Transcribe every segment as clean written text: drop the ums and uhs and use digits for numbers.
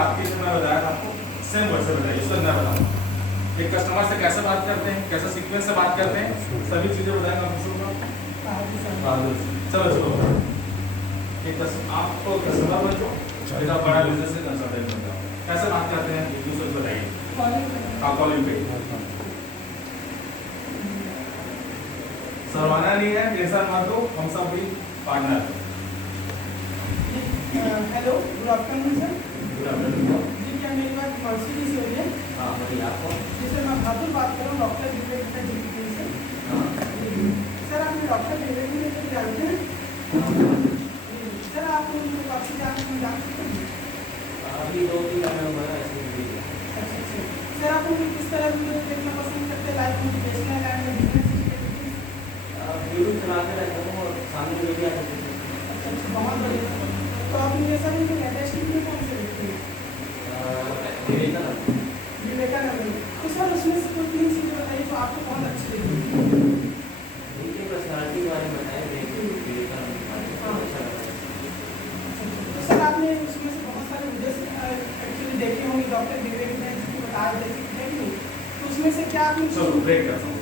बात की जो मैं बताया था आपको, सेम वर्ड से बताइए, उसका मैं बताऊंगा। एक कस्टमर से कैसे बात करते हैं, कैसे सीक्वेंस से बात करते हैं, सभी चीजें बताएंगे आप सुनूंगा। चलो चलो एक आपको कस्टमर बन जाओ, एक आप बड़ा बिजनेस से कंसल्टेंट बन जाओ, कैसे बात करते हैं एक दूसरे को बताइए। हाँ कॉलिंग पे सरवाना नहीं है, टेंशन मत दो, हम सब भी partner. Hello, good afternoon sir. Good afternoon जी, क्या मेरी बात मर्सिडीज से हो रही है? हाँ बताइए आपको। जी सर, मैं भादुर बात कर रहा हूँ, डॉक्टर विवेक जी से। हाँ सर, आप डॉक्टर विवेक जी को जानते हैं? सर, आप उनके पास से जान सकते हैं? अभी 2-3 महीने हुए हैं ऐसे ही। अच्छा। सर, आप उनको किस तरह वीडियो देखना पसंद करते हैं? Like motivational and business activities? Video चलाते रहता हूँ और सामने वीडियो आते हैं। अच्छा, बहुत बढ़िया। तो आप ये सर इनके लेटेस्ट वीडियो कौन से देखते हैं? विवेकानंद। तो सर, उसमें से कोई 3 चीज़ें बताइए जो आपको बहुत अच्छी लगी। उनकी पर्सनालिटी के बारे में बताएं, विवेकानंद के बारे में अच्छा लगा। तो सर, आपने उसमें से बहुत सारे वीडियोस एक्चुअली देखे होंगे, डॉक्टर विवेकानंद जी बता रहे थे, तो उसमें से क्या आपने चलो ब्रेक करता हूँ।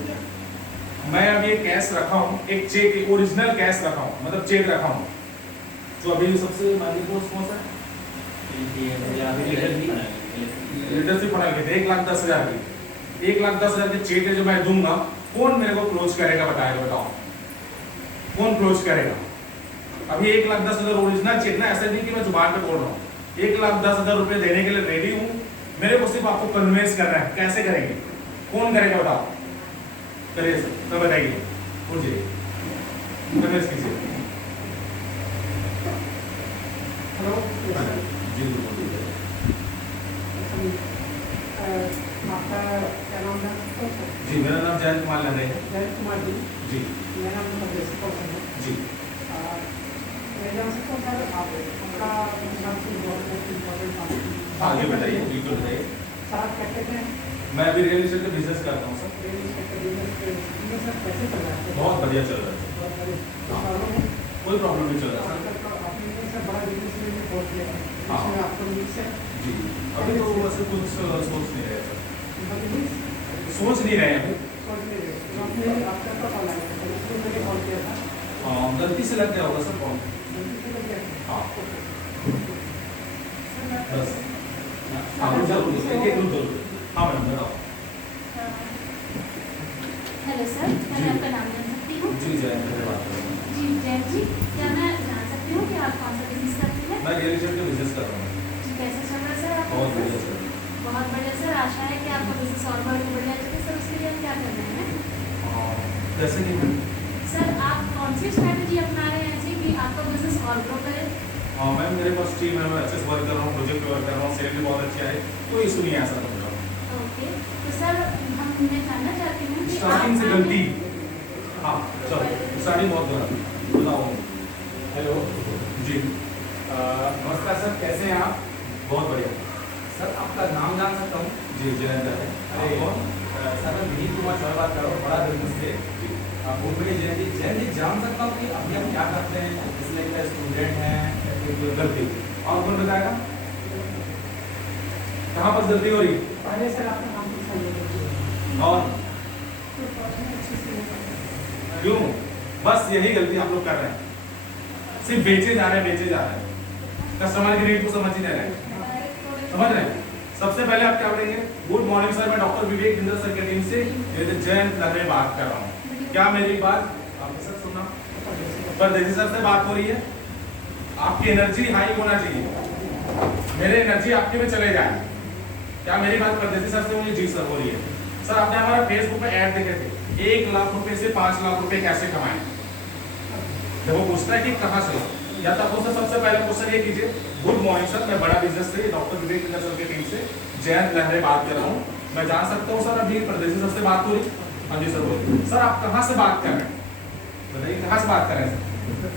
मैं अभी एक कैश रखा हूँ, एक चेक, एक ओरिजिनल कैश रखा हूँ, मतलब चेक रखा हूँ, जो अभी सबसे महंगी कौन सा है? लीडरशिप बना के 1,10,000 की 1,10,000 के चेक है जो मैं दूंगा, कौन मेरे को क्लोज करेगा बताएगा, बताओ कौन क्लोज करेगा? अभी 1,10,000 ओरिजिनल चेक ना, ऐसा नहीं कि मैं जुबान पे बोल रहा हूँ, 1,10,000 रुपए देने के लिए रेडी हूँ, मेरे को सिर्फ आपको कन्विंस करना है, कैसे करेंगे, कौन करेगा बताओ? करिए सर, तो बताइए, पूछिए, कन्विंस कीजिए। हेलो जी बिल्कुल। आपका क्या नाम है? जी मेरा नाम जयंत कुमार लहरे है। जयंत कुमार जी। जी मेरा नाम मधेश कौशल है। जी मैं जान सकता हूँ सर, आपका हिसाब से बहुत इम्पोर्टेंट बात आगे बताइए, बिल्कुल बताइए। सर, आप क्या कहते हैं? मैं अभी रियल एस्टेट का बिजनेस करता हूँ सर। बिजनेस सर कैसे चल रहा है? बहुत बढ़िया चल रहा है, बहुत बढ़िया। कोई प्रॉब्लम नहीं चल रहा है सर। आपने सर बड़ा बिजनेस में भी बहुत किया है, इसमें आपको नीड्स है? जी अभी तो वैसे कुछ सोच नहीं रहे सर, सोच नहीं रहे अभी। सोच नहीं रहे तो आपने आपका कब कॉल आया था? इसलिए मैंने कॉल किया था। गलती से लग गया होगा सर कॉल। गलती से लग गया था। हाँ सर, मैं बस हाँ जरूर एक एक जरूर। हाँ मैडम बताओ। हेलो सर, मैं आपका नाम जान सकती हूँ? जी जयंत से बात कर रहा हूँ। जी जयंत जी, क्या मैं जान सकती हूँ कि आप कौन सा बिजनेस करते हैं? मैं रियल एस्टेट का बिजनेस कर रहा हूँ। जी, कैसे चल रहा है सर आपका बहुत बढ़िया business? सर। बहुत बढ़िया सर, आशा है कि आपका बिजनेस और बढ़िया चले सर। उसके लिए हम क्या कर रहे हैं? जैसे कि मैम सर, आप कौन सी स्ट्रैटेजी अपना रहे हैं ऐसी कि आपका बिजनेस और ग्रो करे? मैम मेरे पास टीम है, मैं अच्छे से वर्क कर रहा हूँ, प्रोजेक्ट पे वर्क कर रहा हूँ, सेल भी बहुत अच्छा है, कोई इशू नहीं है ऐसा तो मेरा। ओके, तो सर मैं जानना चाहती हूँ कि स्टार्टिंग से आप गलती। हाँ चलो स्टार्टिंग बहुत गलत, बताओ। हेलो जी नमस्कार सर, कैसे हैं आप? बहुत बढ़िया। सर, आपका नाम जान सकता हूँ? जी जयंत है। अरे सर, मैं विनीत कुमार सर बात कर रहा हूँ, बड़ा बिजनेस से। बहुत बढ़िया जयंत जी, जान सकता हूँ कि अभी आप क्या करते हैं? इसलिए क्या स्टूडेंट हैं या फिर कोई गलती और कौन बताएगा कहाँ पर गलती हो रही है? पहले सर आपका नाम पूछा और अच्छे से क्यों? बस यही गलती आप लोग कर रहे हैं, सिर्फ बेचे जा रहे हैं, कस्टमर की नीड को समझ ही नहीं रहे, समझ रहे हैं? सबसे पहले आप क्या बोलेंगे? गुड मॉर्निंग सर, मैं डॉक्टर विवेक इंद्र सर की टीम से जयंत लहरे बात कर रहा हूँ। क्या मेरी बात आपने सर सुना? परदेसी सर से बात हो रही है। आपकी एनर्जी हाई होना चाहिए, मेरे एनर्जी आपके में चले जाए। क्या मेरी बात परदेसी सर से हुई? जी सर हो रही है। सर आपने हमारा फेसबुक पे ऐड देखे थे, 1 लाख रुपए से 5 लाख रुपए कैसे कमाएं? जब वो पूछता है कि कहाँ से, या तब उससे सबसे पहले क्वेश्चन ये कीजिए, गुड मॉर्निंग सर, मैं बड़ा बिजनेस से डॉक्टर विवेक इंद्र सर की टीम से जयंत लहरे बात कर रहा हूँ। मैं जान सकता हूँ सर अभी परदेसी सर से बात हो रही? हाँ जी सर बोलिए। सर आप कहाँ से बात कर रहे हैं? बताइए कहाँ से बात कर रहे हैं सर?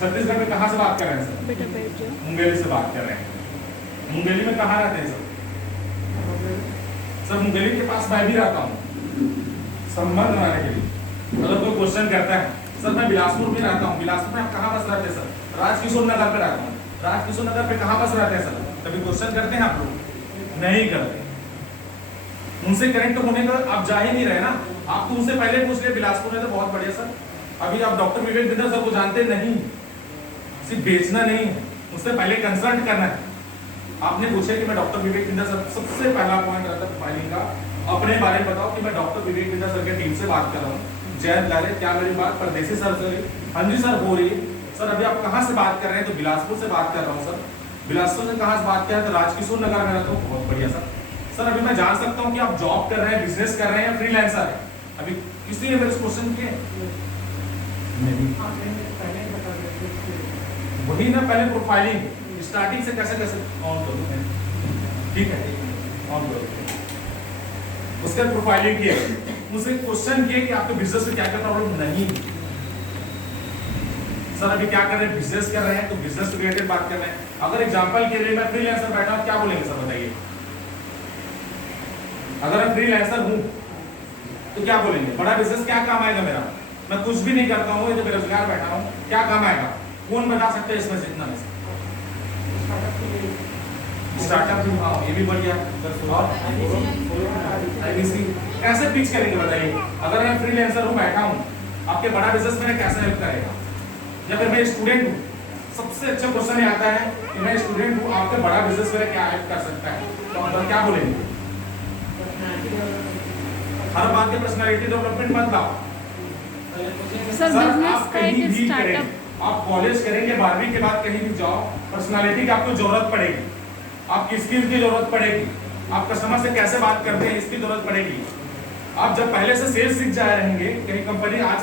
छत्तीसगढ़ में कहाँ से बात कर रहे हैं सर? मुंगेली से बात कर रहे हैं। मुंगेली में कहाँ रहते हैं सर? सर मुंगेली के पास मैं भी रहता हूँ, संबंध बनाने के लिए। अगर कोई क्वेश्चन करता है सर मैं बिलासपुर में रहता हूँ, बिलासपुर में आप कहाँ बस रहते हैं सर? राजकिशोर नगर पे रहता हूँ। राजकिशोर नगर पे कहाँ बस रहते हैं सर? कभी क्वेश्चन करते हैं आप लोग? नहीं करते। उनसे कनेक्ट होने का आप जा ही नहीं रहे ना, आप तो उनसे पहले पूछ रहे बिलासपुर में तो बहुत बढ़िया सर, अभी आप डॉक्टर विवेक बिंदर सर को जानते नहीं, सिर्फ बेचना नहीं है, उससे पहले कंसल्ट करना है। आपने पूछा कि मैं डॉक्टर विवेक बिंदर सर, सबसे पहला पॉइंट रहता है प्रोफाइलिंग का, अपने बारे में बताओ कि मैं डॉक्टर विवेक बिंदर सर के टीम से बात कर रहा हूँ, जयंत गारे, क्या मेरी बात परदेसी सर से? हाँ जी सर हो रही है। सर अभी आप कहाँ से बात कर रहे हैं? तो बिलासपुर से बात कर रहा हूँ सर। बिलासपुर से कहाँ से बात कर रहे हैं? तो राजकिशोर नगर में रहता हूँ। बहुत बढ़िया सर। सर अभी मैं जान सकता हूँ कि आप जॉब कर रहे हैं, बिजनेस कर रहे हैं या फ्रीलांसर है? अभी किसी ने मेरे क्वेश्चन किए नहीं, वही ना, पहले प्रोफाइलिंग स्टार्टिंग से कैसे कैसे ऑन करो, ठीक है ऑन करो, उसके प्रोफाइलिंग किए, मुझसे क्वेश्चन किए कि आपके बिजनेस में क्या क्या प्रॉब्लम नहीं। सर अभी क्या कर रहे हैं? बिजनेस कर रहे हैं, तो बिजनेस रिलेटेड बात कर रहे हैं। अगर एग्जांपल के लिए मैं फ्रीलांसर बैठा हूं, क्या बोलेंगे सर बताइए? अगर मैं फ्रीलांसर हूं तो क्या बोलेंगे? बड़ा बिजनेस क्या काम आएगा मेरा? मैं कुछ भी नहीं करता हूं, ये तो बेरोजगार बैठा हूं, क्या काम आएगा? कौन बता सकते हैं इसमें से इतना? स्टार्टअप भी, हाँ ये भी बढ़िया। और IBC कैसे पिच करेंगे बताइए? अगर मैं फ्रीलांसर हूँ, बैठा हूँ, आपके बड़ा बिजनेस में कैसे हेल्प करेगा? या फिर मैं स्टूडेंट हूँ, सबसे अच्छा क्वेश्चन ये आता है कि मैं स्टूडेंट हूँ, आपके बड़ा बिजनेस में क्या हेल्प कर सकता है? तो आप क्या बोलेंगे? हर बात के पर्सनालिटी डेवलपमेंट मत लाओ सर। बिजनेस आप का कहीं एक भी स्टार्टअप, करें, आप कॉलेज करेंगे, 12वीं के बाद कहीं भी जाओ, पर्सनालिटी की आपको जरूरत पड़ेगी, आपकी स्किल की जरूरत पड़ेगी, आप कस्टमर से कैसे बात करते हैं इसकी जरूरत पड़ेगी। आप जब पहले से सेल्स सीख जाए रहेंगे, कहीं कंपनी आज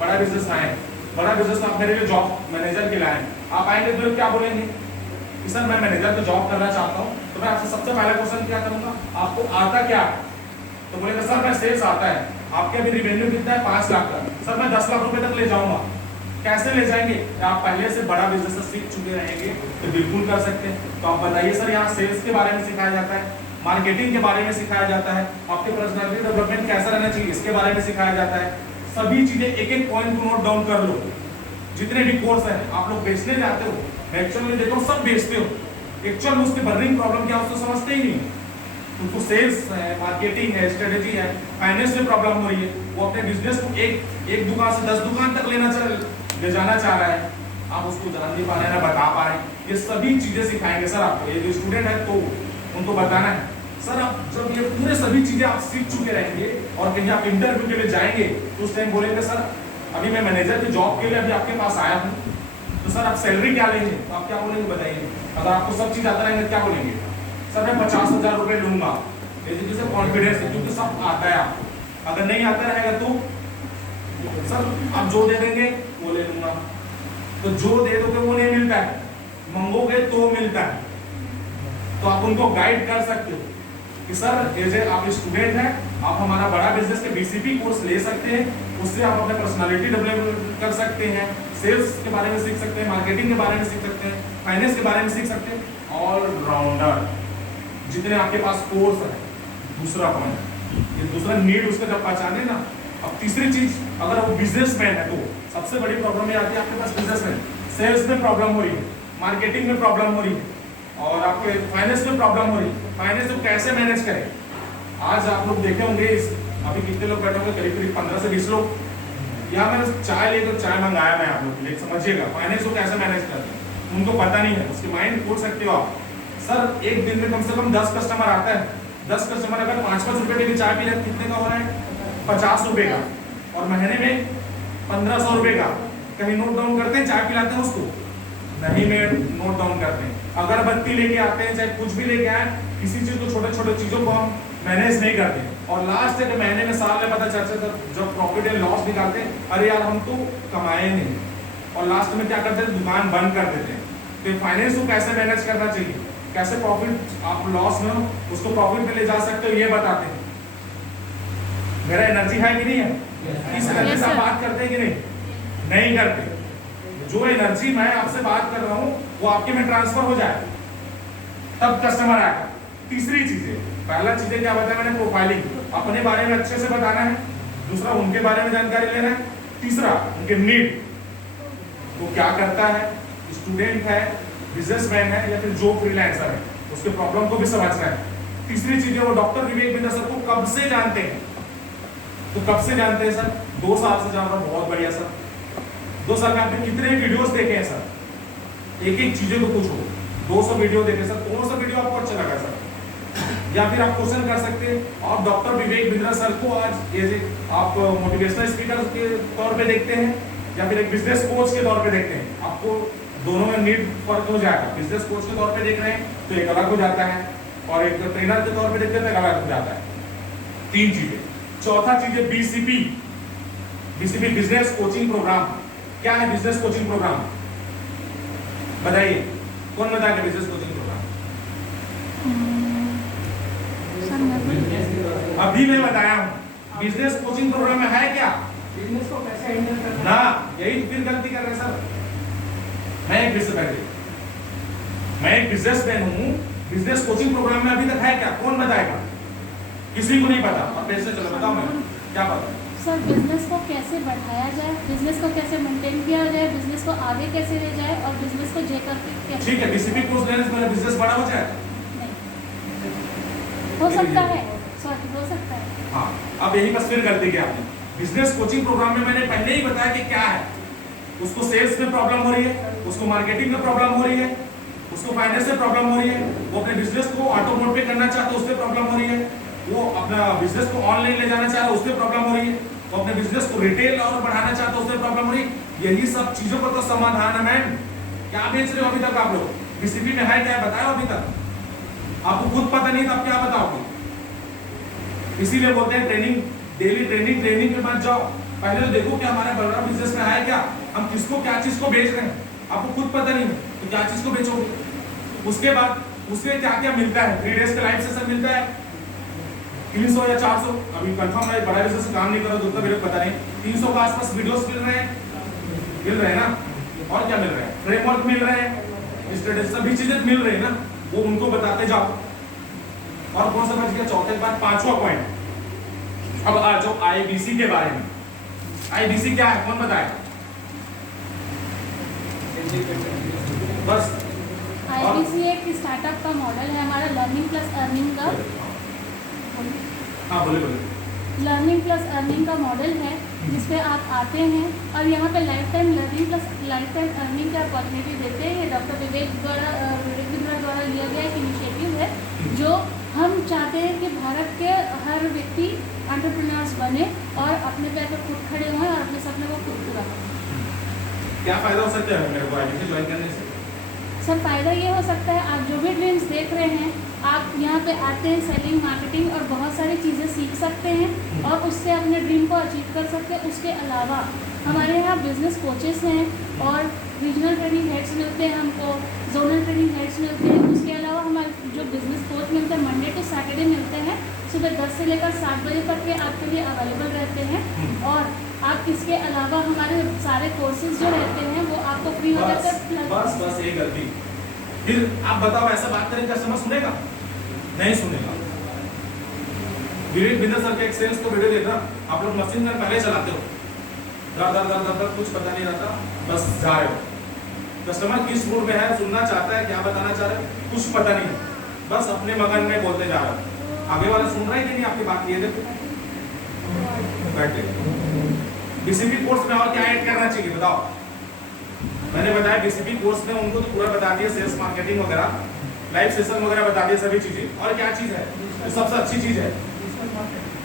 बड़ा बिजनेस आए, बड़ा बिजनेस आप मेरे लिए जॉब मैनेजर के लाए, आप आएंगे तो क्या बोलेंगे कि सर मैं मैनेजर को जॉब करना चाहता हूँ, तो मैं आपसे सबसे पहला क्वेश्चन क्या करूंगा, आपको आता क्या? तो बोलेगा सर मैं सेल्स आता है, आपके अभी रिवेन्यू कितना है? 5 लाख का। सर मैं 10 लाख रुपए तक ले जाऊंगा। कैसे ले जाएंगे? आप पहले से बड़ा बिजनेस सीख चुके रहेंगे तो बिल्कुल कर सकते हैं। तो आप बताइए सर, यहाँ सेल्स के बारे में सिखाया जाता है, मार्केटिंग के बारे में सिखाया जाता है, आपके पर्सनालिटी डेवलपमेंट कैसा रहना चाहिए इसके बारे में सिखाया जाता है। सभी चीजें एक एक पॉइंट को नोट डाउन कर लो। जितने भी कोर्स हैं आप लोग बेचने जाते हो, मैं एक्चुअल में देखता हूँ सब बेचते हो, एक्चुअल में उसकी बर्निंग प्रॉब्लम क्या उसको समझते ही नहीं। उनको सेल्स है, मार्केटिंग है, स्ट्रेटेजी है, फाइनेंस में प्रॉब्लम हो रही है, वो अपने बिजनेस को एक दुकान से 10 दुकान तक ले जाना चाह रहा है, आप उसको जान नहीं पा रहे हैं, ना बता पा रहे हैं। ये सभी चीजें सिखाएंगे सर आपको, ये जो स्टूडेंट है तो उनको बताना है सर। आप जब ये पूरे सभी चीजें आप सीख चुके रहेंगे और कहीं आप इंटरव्यू के लिए जाएंगे तो उस टाइम बोलेंगे सर अभी मैं मैनेजर की जॉब के लिए अभी आपके पास आया हूँ, तो सर आप सैलरी क्या लेंगे? तो आप क्या बोलेंगे बताइए? अगर आपको सब चीज आता रहेगा क्या बोलेंगे? सर मैं 50,000 रुपए लूंगा, जैसे कॉन्फिडेंस है क्योंकि सब आता है आपको। अगर नहीं आता रहेगा तो सर आप जो दे देंगे वो ले लूंगा। तो जो दे दोगे वो नहीं मिलता है, मंगोगे तो मिलता है। तो आप उनको गाइड कर सकते हो कि सर एज ए आप स्टूडेंट हैं, आप हमारा बड़ा बिजनेस के BCP कोर्स ले सकते हैं, उससे आप अपने पर्सनालिटी डेवलप कर सकते हैं, सेल्स के बारे में सीख सकते हैं, मार्केटिंग के बारे में सीख सकते हैं, फाइनेंस के बारे में सीख सकते हैं। ऑलराउंडर जितने आपके पास कोर्स है। दूसरा पॉइंट, ये दूसरा नीड उसका जब पहचाने ना। अब तीसरी चीज, अगर वो बिजनेसमैन है तो सबसे बड़ी प्रॉब्लम ये आती है आपके पास बिजनेसमैन, सेल्स में प्रॉब्लम हो रही है, मार्केटिंग में प्रॉब्लम हो रही है और आपके फाइनेंस में प्रॉब्लम हो रही है। फाइनेंस को कैसे मैनेज करें? आज आप लोग देखे होंगे अभी कितने लोग बैठे होंगे, करीब करीब 15 से 20 लोग। यहाँ मैंने चाय लेकर चाय मंगाया मैं आप लोग के लिए, समझिएगा फाइनेंस को कैसे मैनेज करते हैं उनको पता नहीं है, उसके माइंड खोल सकते हो आप। सर एक दिन में कम से कम 10 कस्टमर आता है, 10 कस्टमर अगर 5-5 रुपए की चाय पी रहे कितने का हो रहा है? 50 रुपए का, और महीने में 1500 रुपए का। कहीं नोट डाउन करते हैं, चाय पिलाते हैं उसको? नहीं में नोट डाउन करते हैं। अगरबत्ती लेके आते हैं, चाहे कुछ भी लेके आए, किसी चीज को छोटे छोटे चीजों को हम मैनेज नहीं करते और लास्ट के महीने में साल में पता चलता जब प्रॉफिट एंड लॉस निकालते हैं, अरे यार हम तो कमाए नहीं, और लास्ट में क्या करते हैं? दुकान बंद कर देते हैं। तो फाइनेंस को कैसे मैनेज करना चाहिए, कैसे प्रॉफिट आप लॉस में हो उसको प्रॉफिट में ले जा सकते हो, ये बताते हैं। मेरा एनर्जी है कि नहीं है? इस एनर्जी से आप बात करते हैं कि नहीं? नहीं करते। जो एनर्जी मैं आपसे बात कर रहा हूं वो आपके में ट्रांसफर हो जाए तब कस्टमर आएगा। तीसरी चीजें, पहला चीजें क्या बताया मैंने? प्रोफाइलिंग, अपने बारे में अच्छे से बताना है। दूसरा उनके बारे में जानकारी लेना है। तीसरा उनके नीड, वो क्या करता है, स्टूडेंट है, बिजनेसमैन है या फिर जो फ्रीलांसर है उसके प्रॉब्लम को भी समझ रहे हैं। तीसरी चीज है वो डॉक्टर विवेक बिंद्रा सर को कब से जानते हैं। तो कब से जानते हैं सर? 2 साल से जान रहा हूं। बहुत बढ़िया सर। 2 साल में आपने कितने वीडियोस देखे हैं सर? एक एक चीजें को पूछो। 200 वीडियो देखे सर, कौन सा वीडियो आपको अच्छा लगा सर? या फिर आप क्वेश्चन कर सकते हैं और डॉक्टर विवेक बिंद्रा सर को आज ये आप मोटिवेशनल स्पीकर के तौर पे देखते हैं या फिर एक बिजनेस कोच के तौर पे देखते हैं, आपको दोनों में नीड फर्क हो जाएगा। बिजनेस कोच के तौर पे देख रहे हैं तो एक अलग हो जाता है और एक ट्रेनर के तौर पे देखते हैं तो एक अलग हो जाता है। 3 चीजें। चौथा चीज है बीसीपी, बिजनेस कोचिंग प्रोग्राम। क्या है बिजनेस कोचिंग प्रोग्राम? बताइए, कौन बताएगा बिजनेस कोचिंग प्रोग्राम? अभी मैं बताया हूं। बिजनेस कोचिंग प्रोग्राम में है क्या? बिजनेस को कैसे हैंडल करना ना, यही फिर गलती कर रहे हैं सर। मैं एक बिजनेसमैन हूं। बिजनेस कोचिंग प्रोग्राम में अभी तक है क्या? कौन बताएगा? किसी को नहीं पता। अब पैसे चलो बताओ, मैं क्या पता सर बिजनेस को कैसे बढ़ाया जाए, बिजनेस को कैसे मेंटेन किया जाए, बिजनेस को आगे कैसे ले जाए और बिजनेस को जेकर के कैसे। ठीक है, बीसीपी कोर्स लेने से मेरा बिजनेस बड़ा हो जाए। नहीं हो सकता है, सॉरी हो सकता है। हाँ, अब यही बस फिर गलती की आपने। बिजनेस कोचिंग प्रोग्राम में मैंने पहले ही बताया कि क्या है। उसको सेल्स में प्रॉब्लम हो रही है, उसको मार्केटिंग में प्रॉब्लम हो रही है, उसको फाइनेंस में प्रॉब्लम हो रही है, वो अपने बिजनेस को ऑटो मोड पे करना चाहता है, उससे प्रॉब्लम हो रही है, वो अपना बिजनेस को ऑनलाइन ले जाना चाह रहा है, उससे प्रॉब्लम हो रही है, वो अपने बिजनेस को रिटेल और बढ़ाना चाहता है, उससे प्रॉब्लम हो रही है। यही सब चीजों का तो समाधान है मैम। क्या बेच रहे हो अभी तक आप लोग? बीसीपी में है क्या बताया अभी तक? आपको खुद पता नहीं, तब क्या बताओगे? इसीलिए बोलते हैं ट्रेनिंग, डेली ट्रेनिंग के बाद जाओ। पहले तो देखो कि हमारे बड़ा बिजनेस में है क्या, हम किसको क्या चीज को बेच रहे हैं। आपको खुद पता नहीं तो क्या चीज को बेचोगे? उसके बाद उसमें क्या क्या मिलता है? 3 डेज का लाइव सेशन मिलता है 300 या 400, अभी कंफर्म है, बड़ा बिजनेस से काम नहीं करो तो उतना मेरे को पता नहीं। 300 के आसपास वीडियोस मिल रहे हैं ना। और क्या मिल रहा है? फ्रेमवर्क मिल रहे हैं, स्ट्रेटेजी, सभी चीजें मिल रही है ना, वो उनको बताते जाओ। और कौन सा बच गया? चौथे के बाद 5वां पॉइंट। अब आ जाओ आईबीसी के बारे में। आईबीसी क्या है, कौन बताए? बस आईबीसी एक स्टार्टअप का मॉडल है हमारा, लर्निंग प्लस अर्निंग का। हाँ बोले। लर्निंग प्लस अर्निंग का मॉडल है जिसपे आप आते हैं और यहाँ पे life time learning plus life time earning का अपॉर्चुनिटी देते हैं। ये डॉक्टर विवेक बिंद्रा द्वारा लिया गया एक इनिशिएटिव है जो हम चाहते हैं कि भारत के हर व्यक्ति एंटरप्रेन्योर्स बने और अपने पैर पर खुद खड़े हों और अपने सपने को खुद पूरा करें। क्या फायदा हो सकता है मेरे को आईबीसी ज्वाइन करने से? सर फ़ायदा ये हो सकता है, आप जो भी ड्रीम्स देख रहे हैं, आप यहाँ पे आते हैं, सेलिंग, मार्केटिंग और बहुत सारी चीज़ें सीख सकते हैं और उससे अपने ड्रीम को अचीव कर सकते हैं। उसके अलावा हमारे यहाँ बिजनेस कोचेस हैं और रीजनल ट्रेनिंग हेड्स मिलते हैं हमको, जोनल ट्रेनिंग हेड्स मिलते हैं। उसके अलावा हमारे जो बिजनेस कोच मिलते हैं मंडे टू सैटरडे मिलते हैं, सुबह 10 से लेकर 7 बजे तक के आपके लिए अवेलेबल रहते हैं। और आप इसके अलावा हमारे सारे कोर्सेज जो रहते हैं वो आपको फ्री हो जाते हैं। बस ये गलती। फिर आप बताओ, ऐसा बात करें कस्टमर सुनेगा? नहीं सुनेगा। विवेक बिंद्रा सर के एक सेल्स का वीडियो देखना, आप लोग मशीन गन पहले चलाते हो, दर कुछ पता नहीं रहता, बस जा रहे हो। कस्टमर किस मूड में है, सुनना चाहता है, क्या बताना चाह रहे हैं, कुछ पता नहीं है, बस अपने मगन में बोलते जा रहे हो। आगे वाला सुन रहा है कि नहीं आपकी बात? ये देखो बैठे। बीसीपी कोर्स में और क्या ऐड करना चाहिए बताओ? मैंने बताया बीसीपी कोर्स में उनको तो पूरा बता दिया, सेल्स मार्केटिंग वगैरह, लाइव सेशन वगैरह बता दिया, सभी चीजें। और क्या चीज है जो सबसे अच्छी चीज है?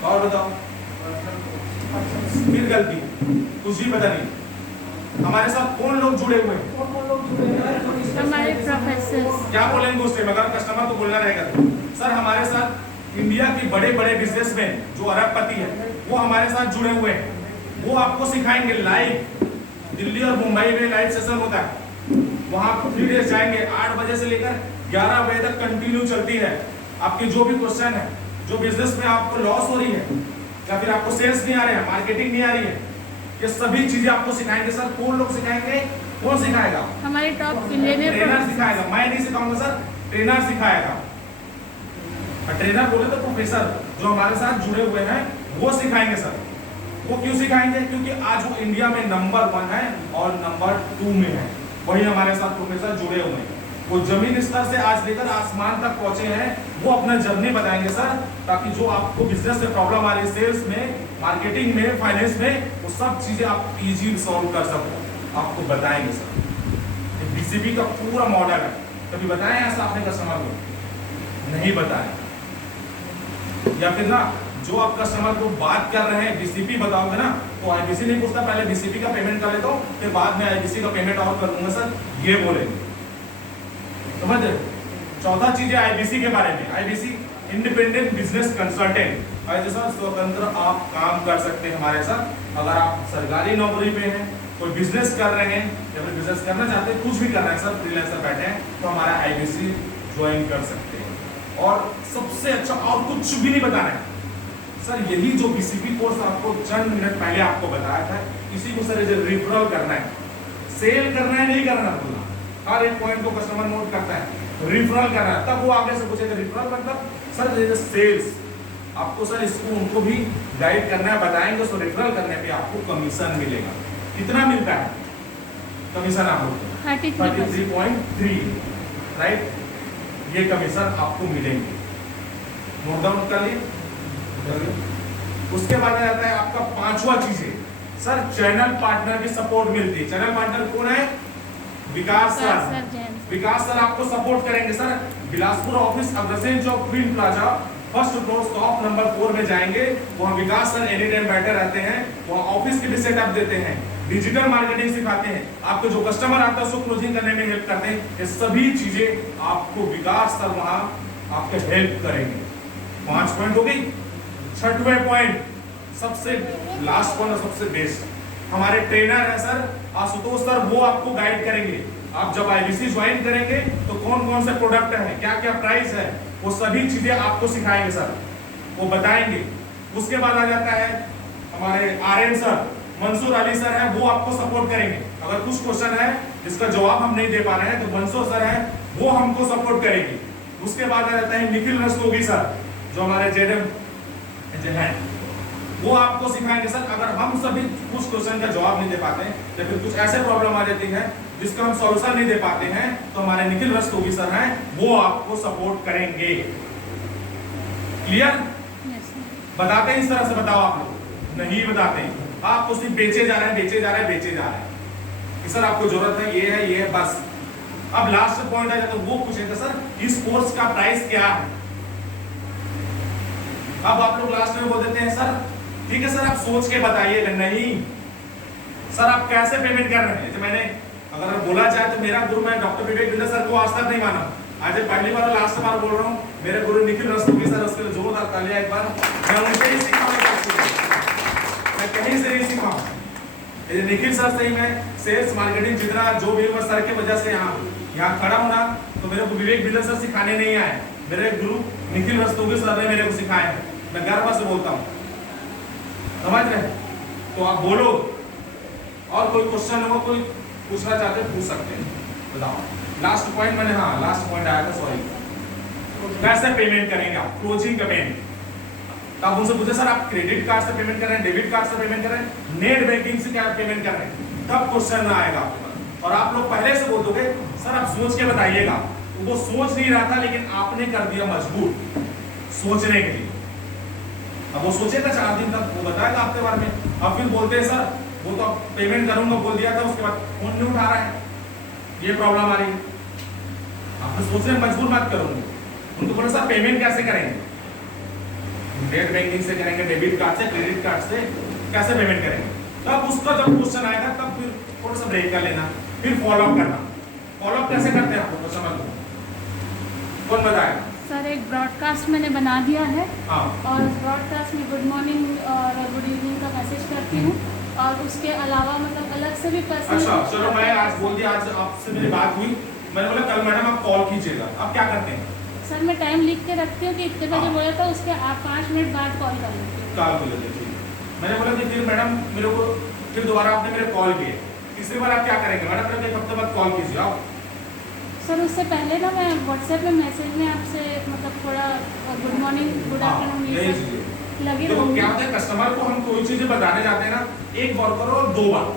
और बताओ। फिर गलती, कुछ भी पता नहीं। हमारे साथ कौन लोग जुड़े हुए हैं? हमारे प्रोफेसर। क्या बोलेंगे उस टाइम अगर कस्टमर को बोलना रहेगा तो? सर हमारे साथ इंडिया के बड़े बड़े बिजनेसमैन जो अरबपति है वो हमारे साथ जुड़े हुए हैं। वो आपको सिखाएंगे लाइव। दिल्ली और मुंबई में लाइव सेशन होता है, वहां 3 डेज जाएंगे, 8 बजे से लेकर 11 बजे तक कंटिन्यू चलती है। आपके जो भी क्वेश्चन है, जो बिजनेस में आपको लॉस हो रही है या फिर आपको सेल्स नहीं आ रहे हैं, मार्केटिंग नहीं आ रही है, ये सभी चीजें आपको सिखाएंगे। सर कौन लोग सिखाएंगे? कौन सिखाएगा? हमारे टॉप इंजीनियर ट्रेनर सिखाएगा। मैं नहीं सिखाऊंगा सर, ट्रेनर सिखाएगा। और ट्रेनर बोले तो प्रोफेसर जो हमारे साथ जुड़े हुए हैं वो सिखाएंगे सर। वो क्यों सिखाएंगे? क्योंकि आज वो इंडिया में नंबर 1 है और नंबर 2 में है, वही हमारे साथ प्रोफेसर जुड़े हुए हैं। वो जमीन स्तर से आज लेकर आसमान तक पहुंचे हैं, वो अपना जर्नी बताएंगे सर, ताकि जो आपको बिजनेस में प्रॉब्लम आ रही है, सेल्स में, मार्केटिंग में, फाइनेंस में, वो सब चीजें आप इजी सॉल्व कर सको, आपको बताएंगे सर। बीसीपी का पूरा मॉडल है। कभी बताएं ऐसा आपने कस्टमर को? नहीं बताया। या फिर ना जो आप कस्टमर को बात कर रहे हैं बीसीपी बताओगे ना, तो आईबीसी नहीं पूछता, पहले बीसीपी का पेमेंट कर लेता हूँ, फिर बाद में आईबीसी का पेमेंट और कर दूंगा सर, ये बोलेंगे। समझ रहे? चौथा चीज है आईबीसी के बारे में। IBC independent business consultant. ऐसे सर स्वतंत्र आप काम कर सकते हैं हमारे साथ। अगर आप सरकारी नौकरी पे हैं, कोई बिजनेस कर रहे हैं या फिर बिजनेस करना चाहते हैं, कुछ भी कर रहे हैं सर, फ्रीलांसर बैठे हैं, तो हमारा आईबीसी ज्वाइन कर सकते हैं। और सबसे अच्छा, और कुछ भी नहीं बताना है सर, यही जो बीसीपी कोर्स आपको चंद मिनट पहले आपको बताया था, इसी को सर रिफरल करना है, सेल करना है, नहीं करना बोलना, हर एक पॉइंट को कस्टमर नोट करता है, रिफरल करना है, तब वो आगे से पूछेगा रिफरल मतलब सर सेल्स, आपको सर इसको उनको भी गाइड करना है, बताएंगे, सो रिफरल करने पे आपको कमीशन मिलेगा। कितना मिलता है कमीशन आपको? 33.3, राइट, ये कमीशन आपको मिलेंगे। नोट डाउन कर लिए? उसके बाद आ जाता है आपका पांचवा चीज है सर, चैनल पार्टनर की सपोर्ट मिलती है। चैनल पार्टनर कौन है? विकास सर। विकास सर आपको सपोर्ट करेंगे sir. Bilaspur office, Agrasen Chowk, queen plaza, first floor, stop number 4 में जाएंगे, वहाँ विकास सर एनी टाइम बैठे रहते हैं, वहाँ ऑफिस के भी सेटअप देते हैं, डिजिटल मार्केटिंग सिखाते हैं, आपको जो कस्टमर आता है उसको क्लोजिंग करने में हेल्प करते हैं। ये सभी चीजें आपको विकास सर वहाँ आपके हेल्प करेंगे। 5 पॉइंट हो गई। छठवें पॉइंट, सबसे लास्ट पॉइंट और सबसे बेस्ट, हमारे ट्रेनर है सर आशुतोष सर, वो आपको गाइड करेंगे। आप जब आईबीसी ज्वाइन करेंगे तो कौन कौन से प्रोडक्ट है, क्या क्या प्राइस है, वो सभी चीजें आपको सिखाएंगे सर, वो बताएंगे। उसके बाद आ जाता है हमारे आर्यन सर, मंसूर अली सर है, वो आपको सपोर्ट करेंगे। अगर कुछ क्वेश्चन है जिसका जवाब हम नहीं दे पा रहे हैं तो मंसूर सर है, वो हमको सपोर्ट करेंगे। उसके बाद आ जाता है निखिल रस्तोगी सर, जो हमारे जेडएम है, वो आपको सिखाएंगे सर। अगर हम सभी कुछ क्वेश्चन का जवाब नहीं दे पाते हैं या फिर कुछ ऐसे प्रॉब्लम आ जाती है जिसका हम सॉल्यूशन नहीं दे पाते हैं, तो हमारे निखिल रस्तोगी सर हैं, वो आपको सपोर्ट करेंगे। क्लियर? बताते हैं इस तरह से? बताओ आप लोग नहीं बताते, आप तो सिर्फ बेचे जा रहे हैं, बेचे जा रहे हैं, बेचे जा रहे हैं कि सर आपको जरूरत है, ये है, ये है, बस। अब लास्ट पॉइंट आ जाता है, वो पूछेगा सर इस कोर्स का प्राइस क्या है। अब आप लोग लास्ट में बोल देते हैं सर ठीक है सर आप सोच के बताइएगा। नहीं सर, आप कैसे पेमेंट कर रहे हैं? जैसे मैंने अगर बोला जाए तो मेरा गुरु, मैं डॉक्टर विवेक बिंदर सर को आज तक नहीं माना, आज पहली बार और लास्ट बार बोल रहा हूँ, मेरे गुरु निखिल रस्तोगी सर, उसके लिए जोरदार तालियां एक बार। मैं उनसे ही सीखा, मैं कहीं से नहीं सीखा हूँ। निखिल सर से ही मैं सेल्स मार्केटिंग जितना जो भी सर की वजह से यहाँ खड़ा हूँ ना, तो मेरे को विवेक बिंदर सर सिखाने नहीं आए, मेरे गुरु निखिल रस्तोगी सर ने मेरे को सिखाया है। मैं गर्व से बोलता हूँ, समझ रहे? तो आप बोलो, और कोई क्वेश्चन हो, कोई पूछना चाहते हैं पूछ सकते हैं, बताओ। लास्ट पॉइंट मैंने, हाँ लास्ट पॉइंट आया था, सॉरी, कैसे पेमेंट करेंगे आप, क्लोजिंग का पेमेंट। तो आप उनसे पूछे सर आप क्रेडिट कार्ड से पेमेंट कर रहे हैं, डेबिट कार्ड से पेमेंट कर रहे हैं, नेट बैंकिंग से क्या पेमेंट कर रहे हैं, तब क्वेश्चन आएगा आपके पास। और आप लोग पहले से बोल दोगे सर आप सोच के बताइएगा, तो वो सोच नहीं रहा था लेकिन आपने कर दिया मजबूर सोचने के लिए। अब वो सोचेगा 4 दिन तक, वो बताएगा आपके बारे में। अब फिर बोलते हैं सर वो तो पेमेंट करूंगा बोल दिया था, उसके बाद फोन नहीं उठा रहा है, ये प्रॉब्लम आ रही है। आपने सोचने मजबूर मत करूंगा। उनको बोले सर पेमेंट कैसे करेंगे, नेट बैंकिंग से करेंगे, डेबिट कार्ड से, क्रेडिट कार्ड से, कैसे पेमेंट करेंगे। तब उसका जब क्वेश्चन आएगा तब फिर थोड़ा सा ब्रेक कर लेना, फिर फॉलोअप करना। फॉलोअप कैसे करते हैं आपको समझ लो, कौन बताएगा? सर एक ब्रॉडकास्ट मैंने बना दिया है, हाँ। और ब्रॉडकास्ट में गुड मॉर्निंग और गुड इवनिंग का मैसेज करती हूँ, और उसके अलावा मतलब अलग से भी पर्सनल। अच्छा चलो, मैं आज बोल दिया, आज आपसे मेरी बात हुई, मैंने बोला कल मैडम आप कॉल कीजिएगा। आप क्या करते हैं? सर मैं टाइम लिख के रखती हूँ कि इतने बजे बोला था, उसके आप 5 मिनट बाद कॉल कर लेती हूँ। कॉल कर लेते हैं। मैंने बोला कि फिर मैडम मेरे को फिर दोबारा आपने मेरे कॉल किए, तीसरी बार आप क्या करेंगे? मैडम मेरे को 1 हफ्ते बाद कॉल कीजिए आप। सर उससे पहले ना मैं व्हाट्सएप में मैसेज में आपसे मतलब थोड़ा गुड मॉर्निंग, गुड आफ्टरनून ये सब लगी रहूँगी। क्या होता है कस्टमर को हम कोई चीजें बताने जाते हैं ना, एक बार करो और 2 बार।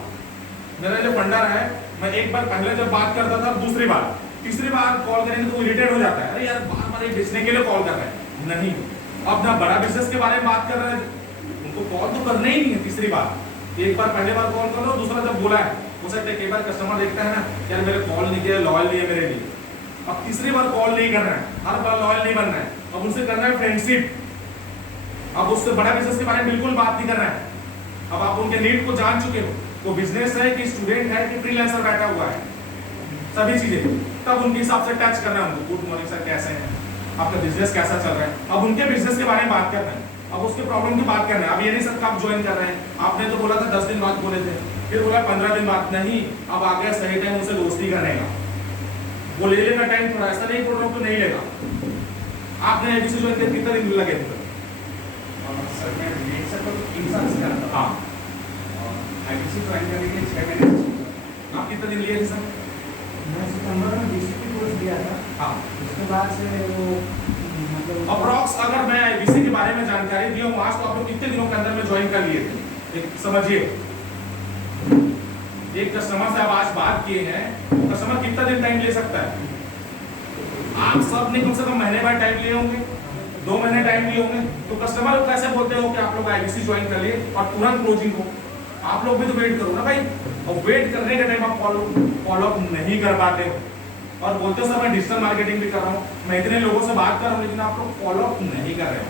मेरा जो फंडा है, मैं एक बार पहले जब बात करता था, दूसरी बार, तीसरी बार कॉल करेंगे तो वो इरिटेट हो जाता है, अरे यार बार बार बेचने के लिए कॉल कर रहे हैं। नहीं, अब ना बड़ा बिजनेस के बारे में बात कर रहे हैं, उनको कॉल तो करना ही नहीं है तीसरी बार। एक बार पहले बार कॉल कर लो, दूसरा जब बोला है, हो सकता है कई बार कस्टमर देखता है ना, यार मेरे कॉल नहीं किया, लॉयल नहीं है मेरे लिए। अब तीसरी बार कॉल नहीं करना है, हर बार लॉयल नहीं बनना है, अब उनसे करना है फ्रेंडशिप। अब उससे बड़ा बिजनेस के बारे में बिल्कुल बात नहीं करना है। अब आप उनके नीड को जान चुके हो, वो बिजनेस है कि स्टूडेंट है कि फ्रीलांसर बैठा हुआ है, सभी चीजें, तब उनके हिसाब से टच करना है उनको। गुड मॉर्निंग सर, कैसे हैं, आपका बिजनेस कैसा चल रहा है, अब उनके बिजनेस के बारे में बात करना है, अब उसके प्रॉब्लम की बात करना है। अब ये नहीं सर कब ज्वाइन कर रहे हैं, आपने तो बोला था 10 दिन बाद बोले थे, फिर बोला 15 दिन बाद, नहीं अब आ गया सही टाइम उनसे दोस्ती करने का। वो ले लेगा टाइम थोड़ा, ऐसा नहीं बोल रहा हूँ तो नहीं लेगा। आपने एबीसी ज्वाइन कर कितना दिन लगे थे? सर मैं नेट से तो 3 साल से करता था, हाँ, आईटीसी ज्वाइन करने के लिए 6 महीने से। आप कितने दिन लिए थे सर? मैं सितंबर में बीसीपी कोर्स दिया था, हाँ, उसके बाद से वो मतलब अप्रॉक्स अगर मैं आईबीसी के बारे में जानकारी दी हूँ आज, तो आप लोग कितने दिनों के अंदर में ज्वाइन कर लिए थे? एक समझिए, एक कस्टमर से आप आज बात किए हैं, कस्टमर कितना दिन टाइम ले सकता है? आप सब ने कम से कम महीने बाद टाइम लिए होंगे, 2 महीने टाइम लिए होंगे, तो कस्टमर को कैसे बोलते हो कि आप लोग आईबीसी ज्वाइन कर लिए और तुरंत क्लोजिंग हो? आप लोग भी तो वेट करो ना भाई, और वेट करने के टाइम आप फॉलो अप नहीं कर पाते हो और बोलते हो सर मैं डिजिटल मार्केटिंग भी कर रहा हूँ, मैं इतने लोगों से बात कर रहा हूँ, लेकिन आप लोग फॉलो अप नहीं कर रहे हो।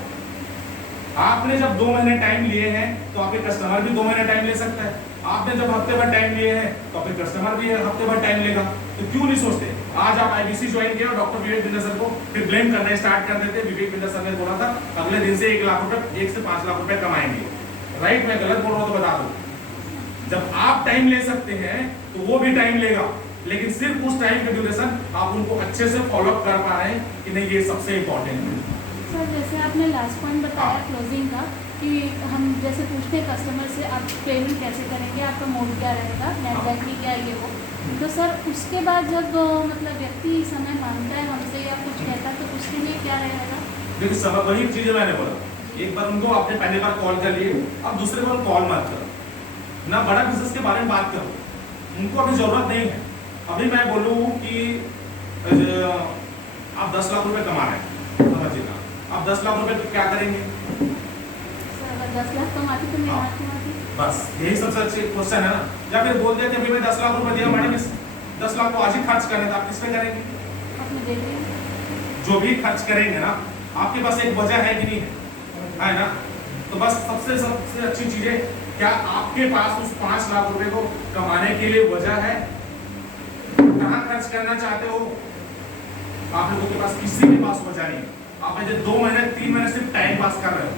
आपने जब 2 महीने टाइम लिए हैं तो आपके कस्टमर भी 2 महीने टाइम ले सकता है। आपने जब हफ्ते भर टाइम लिए हैं तो आपके कस्टमर भी हफ्ते भर टाइम लेगा। तो क्यों नहीं सोचते? आज आप आईबीसी ज्वाइन किया और डॉक्टर विवेक बिंदर सर को फिर ब्लेम करना स्टार्ट कर देते। विवेक बिंदर सर ने बोला था अगले दिन से 1 लाख रुपए, 1 से 5 लाख रुपए कमाएंगे। राइट, मैं गलत बोल रहा हूँ तो बता दो। जब आप टाइम ले सकते हैं तो वो भी टाइम लेगा, लेकिन सिर्फ उस टाइम के ड्यूरेशन आप उनको अच्छे से फॉलो अप कर पा रहे हैं कि नहीं, ये सबसे इंपॉर्टेंट है। सर जैसे आपने लास्ट पॉइंट बताया क्लोजिंग का, कि हम जैसे पूछते हैं कस्टमर से आप पेमेंट कैसे करेंगे, आपका मोड क्या रहेगा, नेट बैंकिंग क्या ये हो, तो सर उसके बाद जब मतलब व्यक्ति समय मांगता है हमसे या कुछ कहता है तो उसके लिए क्या रहेगा? देखिए सब वही चीजें मैंने बोला, एक बार उनको आपने पहले बार कॉल कर लिए, अब दूसरे बार कॉल मत करो ना, बड़ा बिजनेस के बारे में बात करो, उनको अभी जरूरत नहीं है। अभी मैं बोलूँ कि आप 10 लाख रुपए कमा रहे हैं, समझिएगा, आप 10 लाख रुपए तो क्या करेंगे? सर अगर 10 लाख कमाती तो मैं बस यही सबसे अच्छी क्वेश्चन है ना। या फिर बोल दिया कि अभी मैं 10 लाख रुपए दिया, मैंने 10 लाख को आज ही खर्च करने, तो आप किस पे करेंगे? अपने दे देंगे। जो भी खर्च करेंगे ना, आपके पास एक वजह है कि नहीं है ना? तो बस सबसे अच्छी चीज है, क्या आपके पास उस 5 लाख रुपए को कमाने के लिए वजह है? कहाँ खर्च करना चाहते हो? आप लोगों के पास किसी के पास वजह नहीं। आप जो 2 महीने 3 महीने सिर्फ टाइम पास कर रहे हो,